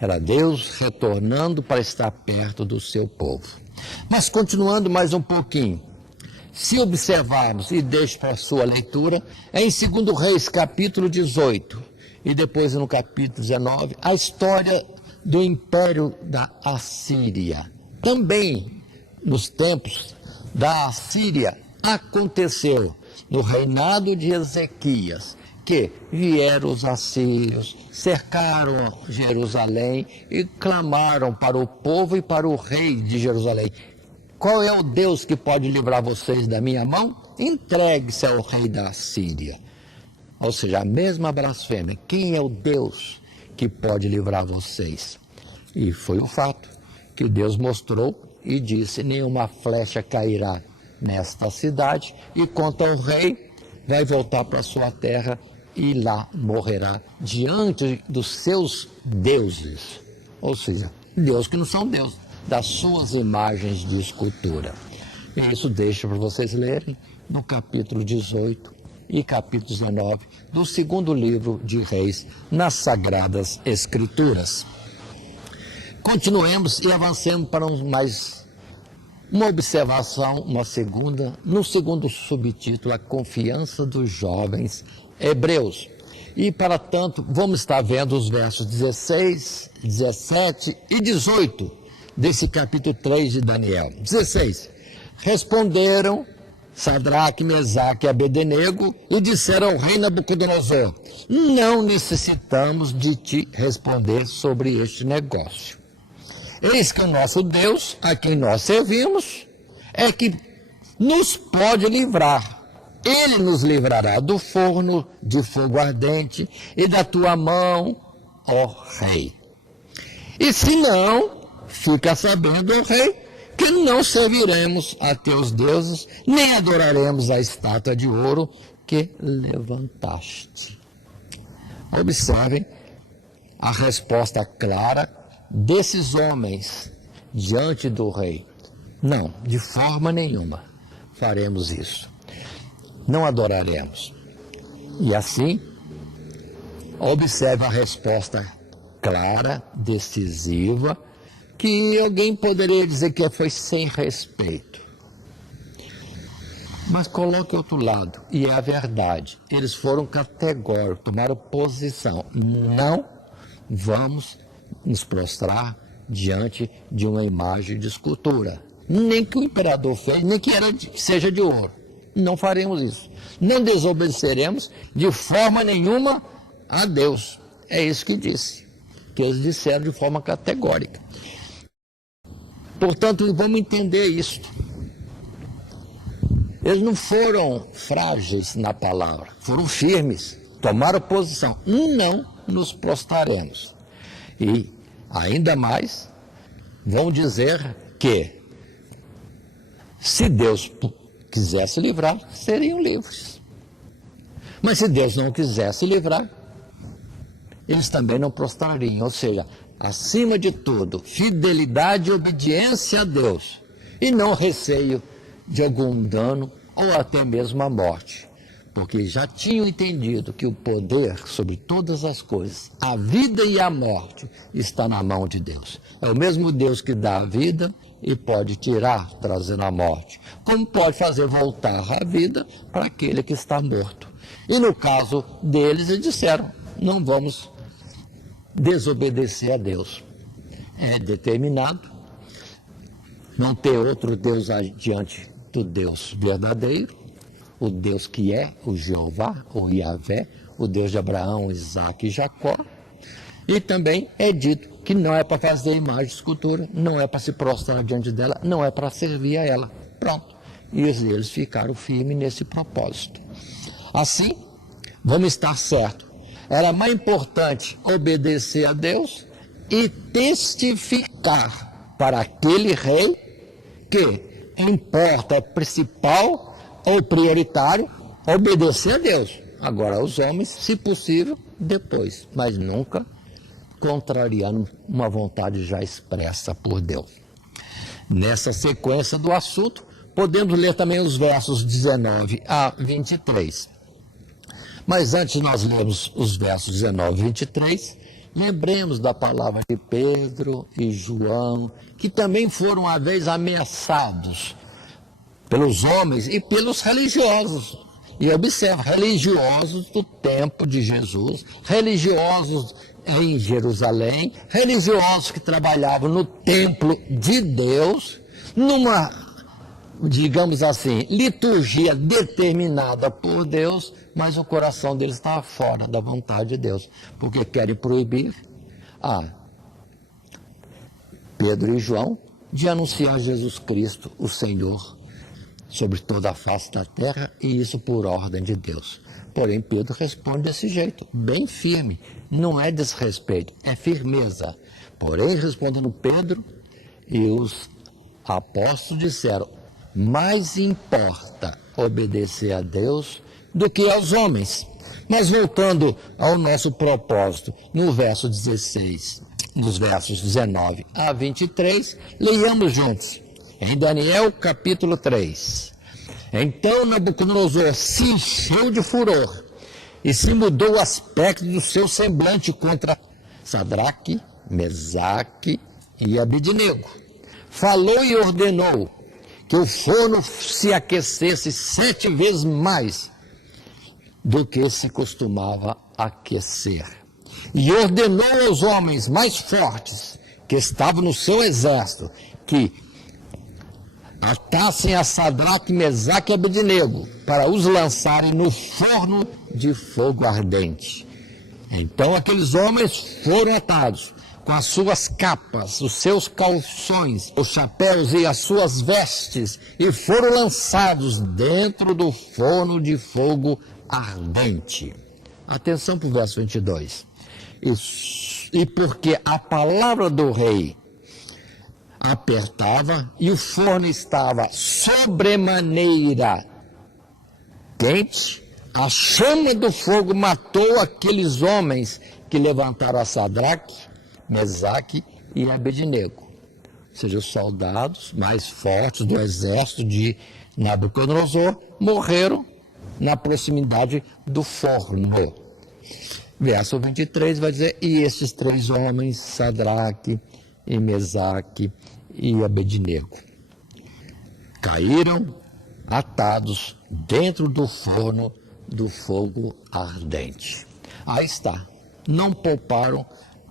Era Deus retornando para estar perto do seu povo. Mas continuando mais um pouquinho, se observarmos, e deixo para a sua leitura, é em 2 Reis, capítulo 18, e depois no capítulo 19, a história do império da Assíria. Também nos tempos da Assíria aconteceu no reinado de Ezequias que vieram os assírios, cercaram Jerusalém e clamaram para o povo e para o rei de Jerusalém: qual é o Deus que pode livrar vocês da minha mão? Entregue-se ao rei da Assíria. Ou seja, a mesma blasfêmia. Quem é o Deus que pode livrar vocês? E foi o fato que Deus mostrou e disse: nenhuma flecha cairá nesta cidade, e quanto ao rei, vai voltar para sua terra e lá morrerá diante dos seus deuses. Ou seja, Deus que não são deuses, das suas imagens de escultura. E isso deixa para vocês lerem no capítulo 18 e capítulo 19 do segundo livro de Reis, nas Sagradas Escrituras. Continuemos e avancemos para uma observação, uma segunda, no segundo subtítulo, a confiança dos jovens hebreus. E, para tanto, vamos estar vendo os versos 16, 17 e 18 desse capítulo 3 de Daniel. 16. Responderam Sadraque, Mesaque e Abednego e disseram ao rei Nabucodonosor: não necessitamos de te responder sobre este negócio. Eis que o nosso Deus, a quem nós servimos, é que nos pode livrar. Ele nos livrará do forno de fogo ardente e da tua mão, ó rei. E se não, fica sabendo, ó rei, que não serviremos a teus deuses, nem adoraremos a estátua de ouro que levantaste. Observem a resposta clara desses homens diante do rei. Não, de forma nenhuma faremos isso. Não adoraremos. E assim, observe a resposta clara, decisiva, que alguém poderia dizer que foi sem respeito. Mas coloque outro lado, e é a verdade. Eles foram categóricos, tomaram posição. Não vamos nos prostrar diante de uma imagem de escultura. Nem que o imperador fez, nem que seja de ouro. Não faremos isso. Não desobedeceremos de forma nenhuma a Deus. É isso que disse. Que eles disseram de forma categórica. Portanto, vamos entender isso. Eles não foram frágeis na palavra, foram firmes, tomaram posição. Não nos prostraremos. E, ainda mais, vão dizer que, se Deus quisesse livrar, seriam livres. Mas se Deus não quisesse livrar, eles também não prostrariam. Ou seja, acima de tudo, fidelidade e obediência a Deus, e não receio de algum dano ou até mesmo a morte. Porque já tinham entendido que o poder sobre todas as coisas, a vida e a morte, está na mão de Deus. É o mesmo Deus que dá a vida e pode tirar, trazendo a morte. Como pode fazer voltar a vida para aquele que está morto. E no caso deles, eles disseram: não vamos desobedecer a Deus. É determinado não ter outro Deus diante do Deus verdadeiro, o Deus que é o Jeová, o Yahvé, o Deus de Abraão, Isaque e Jacó. E também é dito que não é para fazer imagem de escultura, não é para se prostrar diante dela, não é para servir a ela. Pronto. E eles ficaram firmes nesse propósito. Assim, vamos estar certos. Era mais importante obedecer a Deus e testificar para aquele rei que importa, é principal ou prioritário obedecer a Deus. Agora, os homens, se possível, depois, mas nunca contrariando uma vontade já expressa por Deus. Nessa sequência do assunto, podemos ler também os versos 19 a 23. Mas antes de nós lermos os versos 19 e 23, lembremos da palavra de Pedro e João, que também foram uma vez ameaçados pelos homens e pelos religiosos. E observa, religiosos do tempo de Jesus, religiosos em Jerusalém, religiosos que trabalhavam no templo de Deus, numa, digamos assim, liturgia determinada por Deus, mas o coração deles estava fora da vontade de Deus, porque querem proibir Pedro e João de anunciar Jesus Cristo, o Senhor, sobre toda a face da terra, e isso por ordem de Deus. Porém, Pedro responde desse jeito, bem firme. Não é desrespeito, é firmeza. Porém, respondendo Pedro e os apóstolos disseram: mais importa obedecer a Deus do que aos homens. Mas voltando ao nosso propósito, no verso 16, nos versos 19 a 23, leiamos juntos, em Daniel capítulo 3. Então Nabucodonosor se encheu de furor e se mudou o aspecto do seu semblante contra Sadraque, Mesaque e Abednego. Falou e ordenou que o forno se aquecesse 7 vezes mais do que se costumava aquecer. E ordenou aos homens mais fortes que estavam no seu exército que atassem a Sadraque, Mesaque e Abednego para os lançarem no forno de fogo ardente. Então aqueles homens foram atados com as suas capas, os seus calções, os chapéus e as suas vestes, e foram lançados dentro do forno de fogo ardente. Atenção para o verso 22. E porque a palavra do rei apertava e o forno estava sobremaneira quente, a chama do fogo matou aqueles homens que levantaram a Sadraque, Mesaque e Abednego. Ou seja, os soldados mais fortes do exército de Nabucodonosor morreram na proximidade do forno. Verso 23 vai dizer: e esses 3 homens, Sadraque e Mesaque e Abednego, caíram atados dentro do forno do fogo ardente. Aí está, não pouparam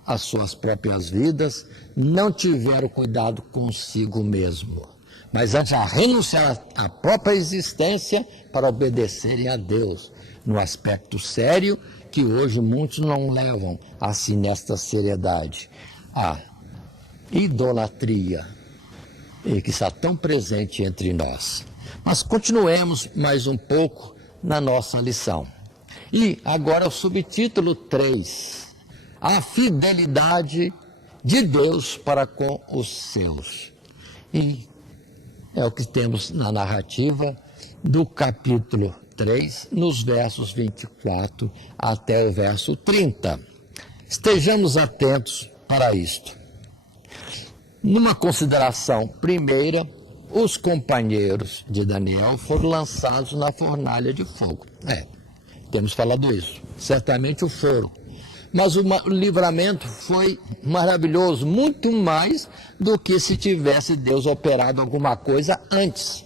as suas próprias vidas, não tiveram cuidado consigo mesmo, mas antes a renunciar à própria existência para obedecerem a Deus, no aspecto sério que hoje muitos não levam assim nesta seriedade. A idolatria, e que está tão presente entre nós. Mas continuemos mais um pouco na nossa lição. E agora o subtítulo 3, a fidelidade de Deus para com os seus. E é o que temos na narrativa do capítulo 3, nos versos 24 até o verso 30. Estejamos atentos para isto. Numa consideração primeira, os companheiros de Daniel foram lançados na fornalha de fogo. Temos falado isso. Certamente o foram. Mas o livramento foi maravilhoso, muito mais do que se tivesse Deus operado alguma coisa antes.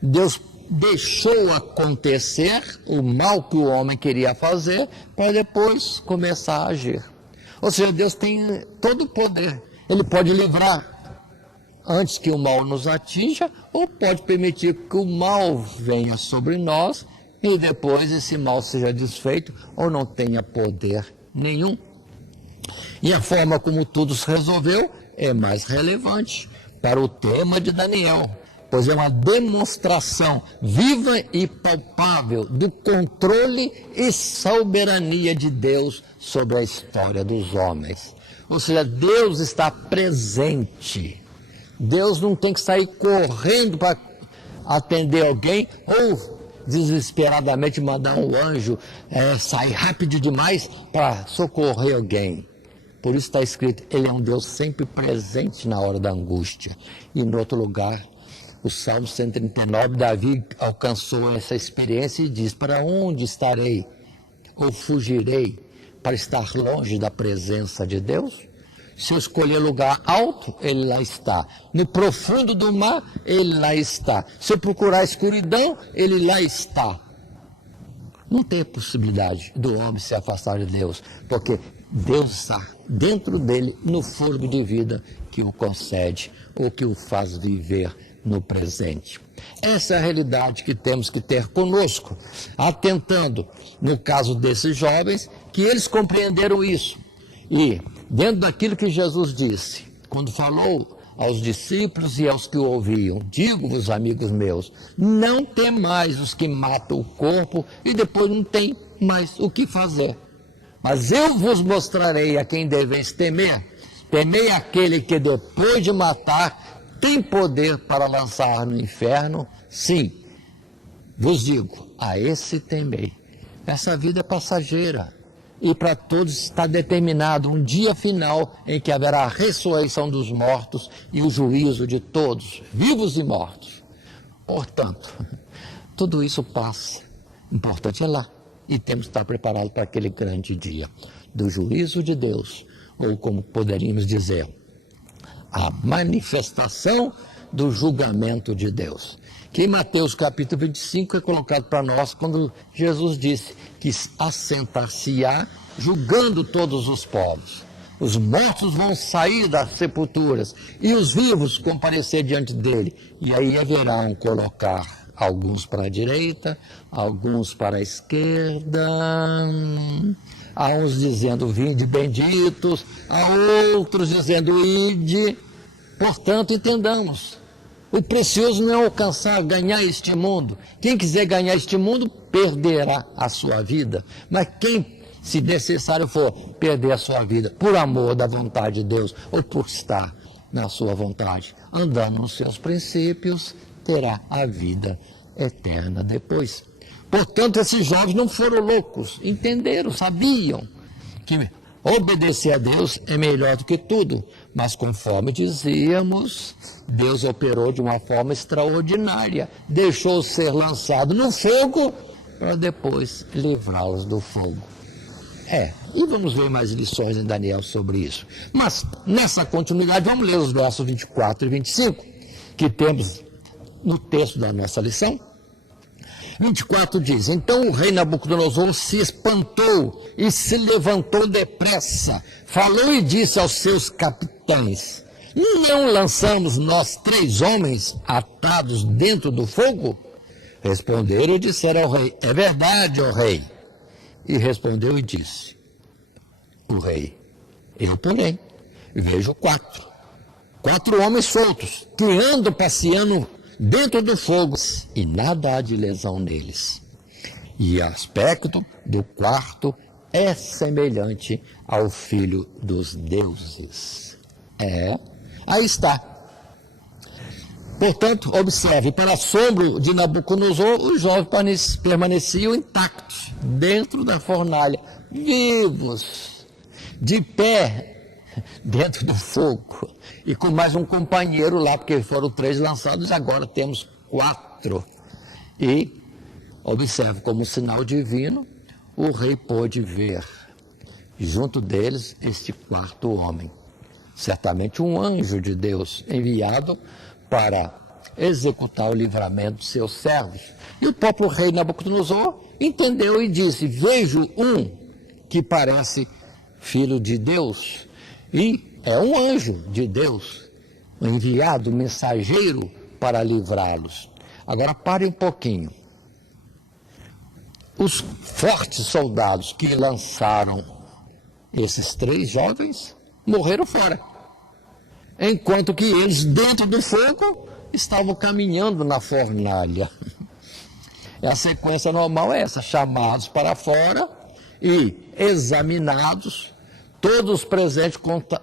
Deus deixou acontecer o mal que o homem queria fazer para depois começar a agir. Ou seja, Deus tem todo o poder. Ele pode livrar antes que o mal nos atinja, ou pode permitir que o mal venha sobre nós e depois esse mal seja desfeito ou não tenha poder nenhum. E a forma como tudo se resolveu é mais relevante para o tema de Daniel, pois é uma demonstração viva e palpável do controle e soberania de Deus sobre a história dos homens. Ou seja, Deus está presente. Deus não tem que sair correndo para atender alguém ou desesperadamente mandar um anjo sair rápido demais para socorrer alguém. Por isso está escrito, ele é um Deus sempre presente na hora da angústia. E em outro lugar, o Salmo 139, Davi alcançou essa experiência e diz: para onde estarei ou fugirei para estar longe da presença de Deus? Se eu escolher lugar alto, ele lá está. No profundo do mar, ele lá está. Se eu procurar escuridão, ele lá está. Não tem possibilidade do homem se afastar de Deus, porque Deus está dentro dele, no fôlego de vida que o concede, ou que o faz viver no presente. Essa é a realidade que temos que ter conosco, atentando, no caso desses jovens, que eles compreenderam isso. E, dentro daquilo que Jesus disse, quando falou aos discípulos e aos que o ouviam: digo-vos, amigos meus, não temais os que matam o corpo e depois não tem mais o que fazer. Mas eu vos mostrarei a quem deveis temer, Temei aquele que depois de matar tem poder para lançar no inferno. Sim, vos digo, a esse temei. Essa vida é passageira e para todos está determinado um dia final em que haverá a ressurreição dos mortos e o juízo de todos, vivos e mortos. Portanto, tudo isso passa. O importante é lá. E temos que estar preparados para aquele grande dia do juízo de Deus, ou como poderíamos dizer, a manifestação do julgamento de Deus. Que em Mateus capítulo 25 é colocado para nós quando Jesus disse que assentar-se-á julgando todos os povos. Os mortos vão sair das sepulturas e os vivos comparecer diante dele. E aí haverão colocar alguns para a direita, alguns para a esquerda, há uns dizendo vinde benditos, há outros dizendo ide. Portanto, entendamos, o precioso não é alcançar, ganhar este mundo. Quem quiser ganhar este mundo, perderá a sua vida. Mas quem, se necessário for, perder a sua vida por amor da vontade de Deus, ou por estar na sua vontade, andando nos seus princípios, terá a vida eterna depois. Portanto, esses jovens não foram loucos, entenderam, sabiam que obedecer a Deus é melhor do que tudo, mas conforme dizíamos, Deus operou de uma forma extraordinária, deixou ser lançado no fogo para depois livrá-los do fogo. E vamos ver mais lições em Daniel sobre isso. Mas, nessa continuidade, vamos ler os versos 24 e 25, que temos no texto da nossa lição. 24 diz: então o rei Nabucodonosor se espantou e se levantou depressa, falou e disse aos seus capitães: não lançamos nós 3 homens atados dentro do fogo? Responderam e disseram ao rei: é verdade, ó rei. E respondeu e disse o rei: eu, porém, vejo 4 homens soltos, que andam passeando dentro do fogo, e nada há de lesão neles. E o aspecto do quarto é semelhante ao filho dos deuses. Aí está. Portanto, observe, para assombro de Nabucodonosor, os jovens permaneciam intactos, dentro da fornalha, vivos, de pé, dentro do fogo, e com mais um companheiro lá, porque foram 3 lançados, agora temos 4. E, observe, como sinal divino, o rei pôde ver, junto deles, este 4º homem. Certamente um anjo de Deus enviado para executar o livramento de seus servos. E o próprio rei Nabucodonosor entendeu e disse: vejo um que parece filho de Deus, e é um anjo de Deus, um enviado, mensageiro para livrá-los. Agora pare um pouquinho. Os fortes soldados que lançaram esses 3 jovens morreram fora, enquanto que eles, dentro do fogo, estavam caminhando na fornalha. A sequência normal é essa: chamados para fora e examinados. Todos os presentes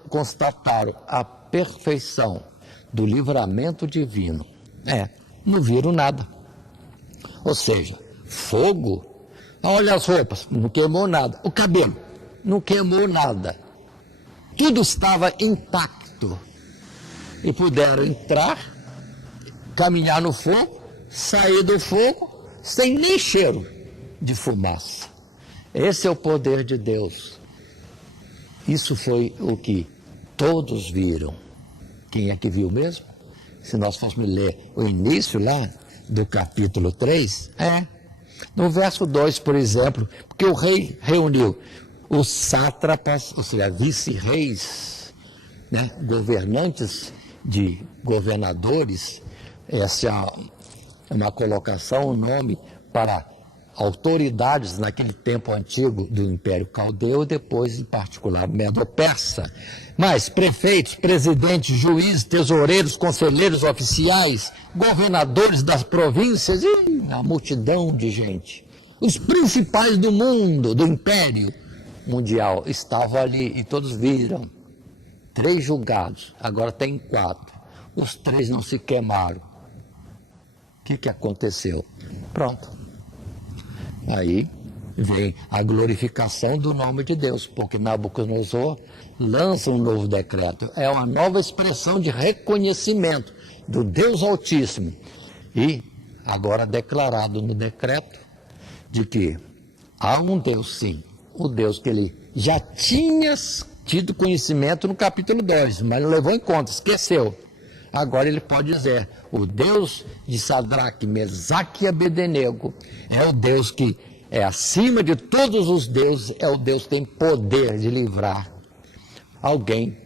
constataram a perfeição do livramento divino. Não viram nada. Ou seja, fogo. Olha as roupas, não queimou nada. O cabelo, não queimou nada. Tudo estava intacto. E puderam entrar, caminhar no fogo, sair do fogo, sem nem cheiro de fumaça. Esse é o poder de Deus. Isso foi o que todos viram. Quem é que viu mesmo? Se nós fôssemos ler o início lá do capítulo 3, no verso 2, por exemplo, porque o rei reuniu os sátrapas, ou seja, vice-reis, governantes de governadores. Essa é uma colocação, um nome para autoridades naquele tempo antigo do Império Caldeu e depois, em particular, Medo-Persa. Mas prefeitos, presidentes, juízes, tesoureiros, conselheiros oficiais, governadores das províncias e a multidão de gente. Os principais do mundo, do Império Mundial, estavam ali e todos viram. 3 julgados, agora tem 4. Os 3 não se queimaram. O que aconteceu? Pronto. Aí vem a glorificação do nome de Deus, porque Nabucodonosor lança um novo decreto. É uma nova expressão de reconhecimento do Deus Altíssimo. E agora declarado no decreto de que há um Deus, sim, o Deus que ele já tinha tido conhecimento no capítulo 2, mas não levou em conta, esqueceu. Agora ele pode dizer, o Deus de Sadraque, Mesaque e Abednego é o Deus que é acima de todos os deuses, é o Deus que tem poder de livrar alguém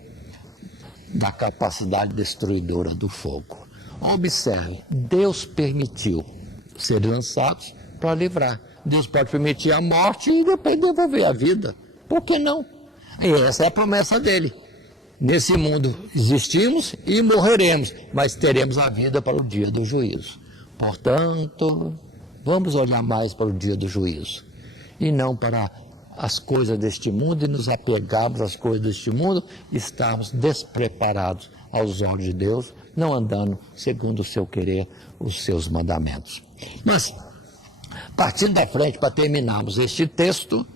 da capacidade destruidora do fogo. Observe, Deus permitiu serem lançados para livrar. Deus pode permitir a morte e depois devolver a vida. Por que não? E essa é a promessa dele. Nesse mundo existimos e morreremos, mas teremos a vida para o dia do juízo. Portanto, vamos olhar mais para o dia do juízo e não para as coisas deste mundo e nos apegarmos às coisas deste mundo e estarmos despreparados aos olhos de Deus, não andando segundo o seu querer, os seus mandamentos. Mas, partindo da frente, para terminarmos este texto,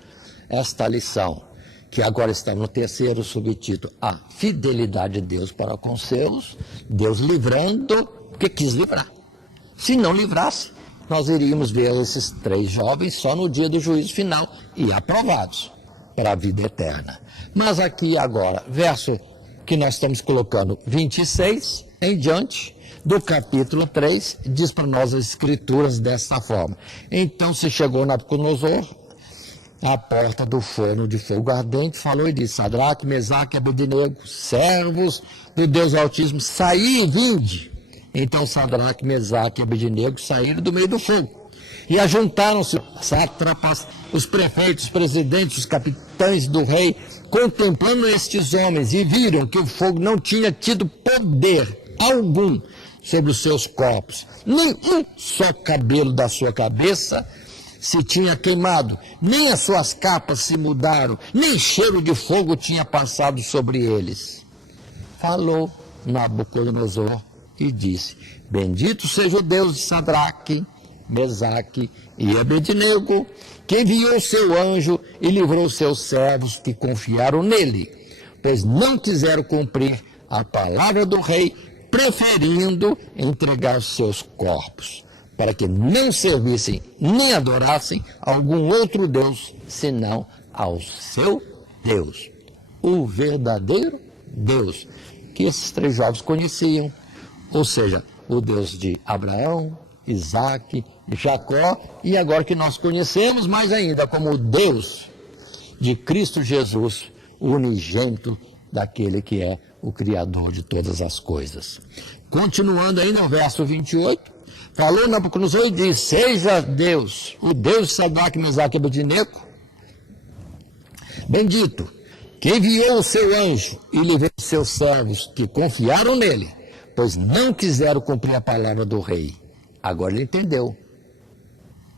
esta lição, que agora está no terceiro subtítulo, a fidelidade de Deus para com seus, Deus livrando, porque quis livrar. Se não livrasse, nós iríamos ver esses 3 jovens só no dia do juízo final e aprovados para a vida eterna. Mas aqui agora, verso que nós estamos colocando 26 em diante, do capítulo 3, diz para nós as escrituras desta forma. Então se chegou Nabucodonosor à porta do forno de fogo ardente, falou e disse, Sadraque, Mesaque e Abednego, servos do Deus Altíssimo, saí e vinde. Então Sadraque, Mesaque e Abednego saíram do meio do fogo. E ajuntaram-se sátrapas, os prefeitos, os presidentes, os capitães do rei, contemplando estes homens, e viram que o fogo não tinha tido poder algum sobre os seus corpos. Nem um só cabelo da sua cabeça se tinha queimado, nem as suas capas se mudaram, nem cheiro de fogo tinha passado sobre eles. Falou Nabucodonosor e disse, bendito seja o Deus de Sadraque, Mesaque e Abednego, que enviou seu anjo e livrou seus servos que confiaram nele, pois não quiseram cumprir a palavra do rei, preferindo entregar os seus corpos, para que não servissem nem adorassem algum outro Deus, senão ao seu Deus, o verdadeiro Deus, que esses 3 jovens conheciam, ou seja, o Deus de Abraão, Isaque, Jacó, e agora que nós conhecemos mais ainda como o Deus de Cristo Jesus, o unigênito daquele que é o Criador de todas as coisas. Continuando ainda no verso 28, falou Nabucodonosor e disse, seja Deus, o Deus de Sadraque, Mesaque e Abednego, bendito, que enviou o seu anjo e livrou os seus servos que confiaram nele, pois não quiseram cumprir a palavra do rei. Agora ele entendeu.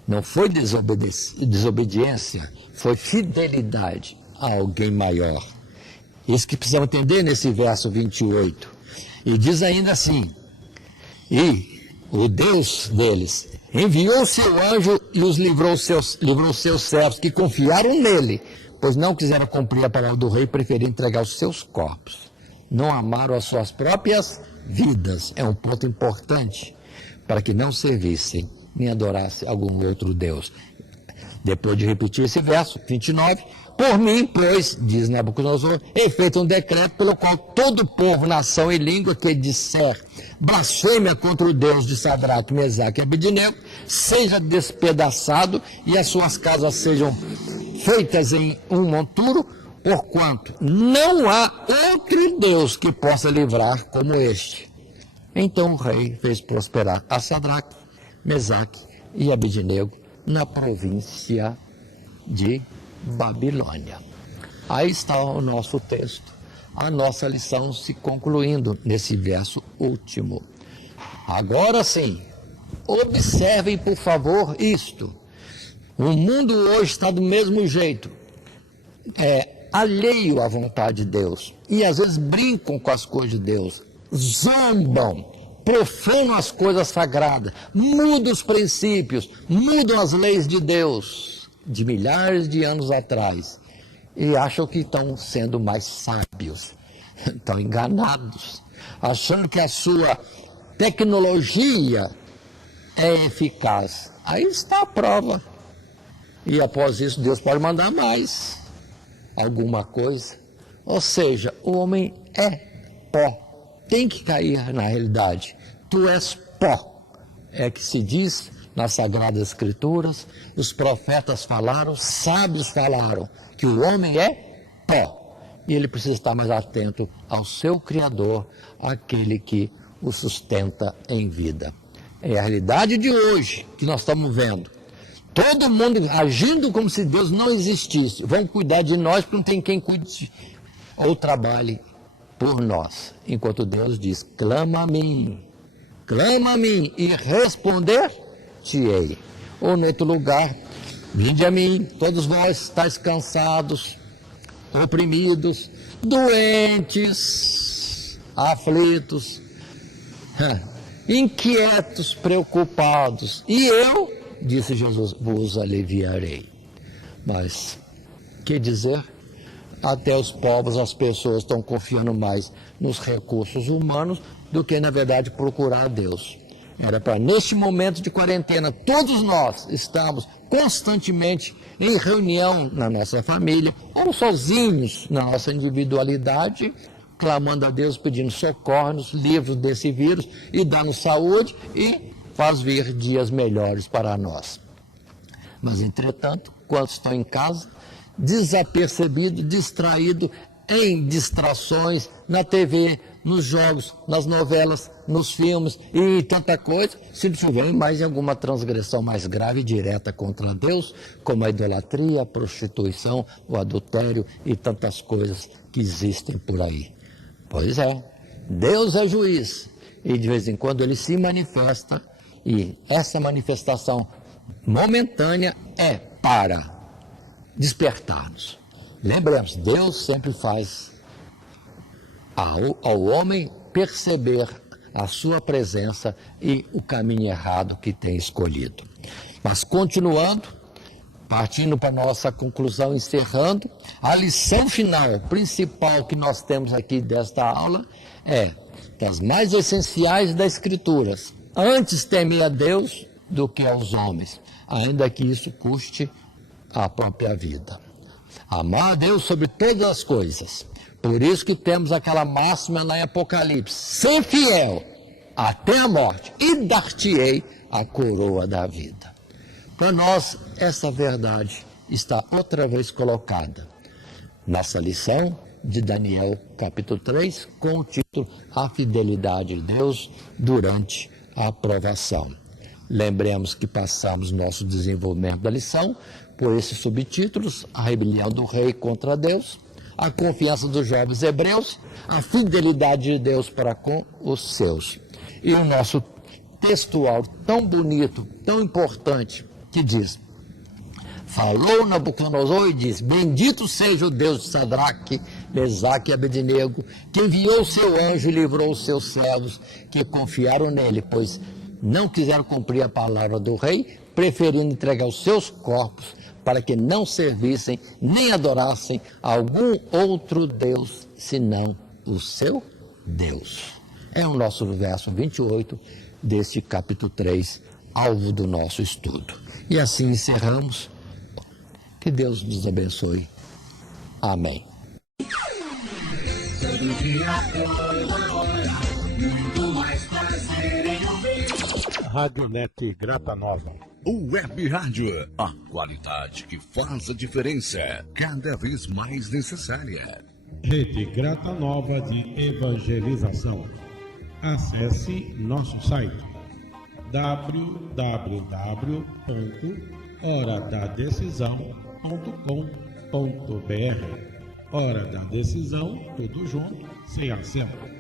Não foi desobediência, foi fidelidade a alguém maior. Isso que precisamos entender nesse verso 28. E diz ainda assim, e o Deus deles enviou o seu anjo e os livrou seus servos que confiaram nele, pois não quiseram cumprir a palavra do rei, preferiram entregar os seus corpos. Não amaram as suas próprias vidas. É um ponto importante para que não servissem nem adorassem algum outro Deus. Depois de repetir esse verso, 29, por mim, pois, diz Nabucodonosor, é feito um decreto pelo qual todo povo, nação e língua que disser blasfêmia contra o Deus de Sadraque, Mesaque e Abednego, seja despedaçado e as suas casas sejam feitas em um monturo, porquanto não há outro Deus que possa livrar como este. Então o rei fez prosperar a Sadraque, Mesaque e Abednego na província de Babilônia. Aí está o nosso texto, a nossa lição se concluindo nesse verso último. Agora sim, observem por favor isto. O mundo hoje está do mesmo jeito. alheio à vontade de Deus. E às vezes brincam com as coisas de Deus, zombam, profanam as coisas sagradas, mudam os princípios, mudam as leis de Deus de milhares de anos atrás e acham que estão sendo mais sábios. Estão enganados, achando que a sua tecnologia é eficaz. Aí está a prova. E após isso, Deus pode mandar mais alguma coisa. Ou seja, o homem é pó. Tem que cair na realidade. Tu és pó. É que se diz nas Sagradas Escrituras, os profetas falaram, sábios falaram, que o homem é pó. E ele precisa estar mais atento ao seu Criador, aquele que o sustenta em vida. É a realidade de hoje que nós estamos vendo. Todo mundo agindo como se Deus não existisse. Vão cuidar de nós porque não tem quem cuide ou trabalhe por nós. Enquanto Deus diz, clama a mim e responder-te-ei. Ou em outro lugar, vinde a mim, todos vós estáis cansados, oprimidos, doentes, aflitos, inquietos, preocupados, e eu, disse Jesus, vos aliviarei. Mas, que dizer? Até os povos, as pessoas estão confiando mais nos recursos humanos do que, na verdade, procurar a Deus. Era para, neste momento de quarentena, todos nós estamos constantemente em reunião na nossa família, ou sozinhos na nossa individualidade, clamando a Deus, pedindo socorro-nos, livros desse vírus e dá-nos saúde e faz vir dias melhores para nós. Mas, entretanto, quantos estão em casa, desapercebidos, distraídos em distrações, na TV, nos jogos, nas novelas, nos filmes e tanta coisa, se não tiver mais alguma transgressão mais grave e direta contra Deus, como a idolatria, a prostituição, o adultério e tantas coisas que existem por aí. Pois é, Deus é juiz e de vez em quando ele se manifesta e essa manifestação momentânea é para despertar-nos. Lembremos, Deus sempre faz ao homem perceber a sua presença e o caminho errado que tem escolhido. Mas continuando, partindo para a nossa conclusão, encerrando, a lição final, principal que nós temos aqui desta aula é das mais essenciais das Escrituras. Antes temer a Deus do que aos homens, ainda que isso custe a própria vida. Amar a Deus sobre todas as coisas. Por isso que temos aquela máxima na Apocalipse: ser fiel até a morte e dar-te-ei a coroa da vida. Para nós, essa verdade está outra vez colocada nessa lição de Daniel, capítulo 3, com o título A Fidelidade de Deus durante a Provação. Lembremos que passamos nosso desenvolvimento da lição por esses subtítulos: a rebelião do rei contra Deus, a confiança dos jovens hebreus, a fidelidade de Deus para com os seus. E o nosso textual tão bonito, tão importante, que diz: falou Nabucodonosor e diz: bendito seja o Deus de Sadraque, Mesaque e Abednego, que enviou o seu anjo e livrou os seus servos que confiaram nele, pois não quiseram cumprir a palavra do rei, preferindo entregar os seus corpos para que não servissem nem adorassem algum outro Deus, senão o seu Deus. É o nosso verso 28 deste capítulo 3, alvo do nosso estudo. E assim encerramos. Que Deus nos abençoe. Amém. Todo dia, toda hora, muito mais prazer em ouvir. Radionet Grata Nova. O Web Rádio, a qualidade que faz a diferença, cada vez mais necessária. Rede Grata Nova de Evangelização. Acesse nosso site www.horadadecisão.com.br. Hora da Decisão, tudo junto, sem acento.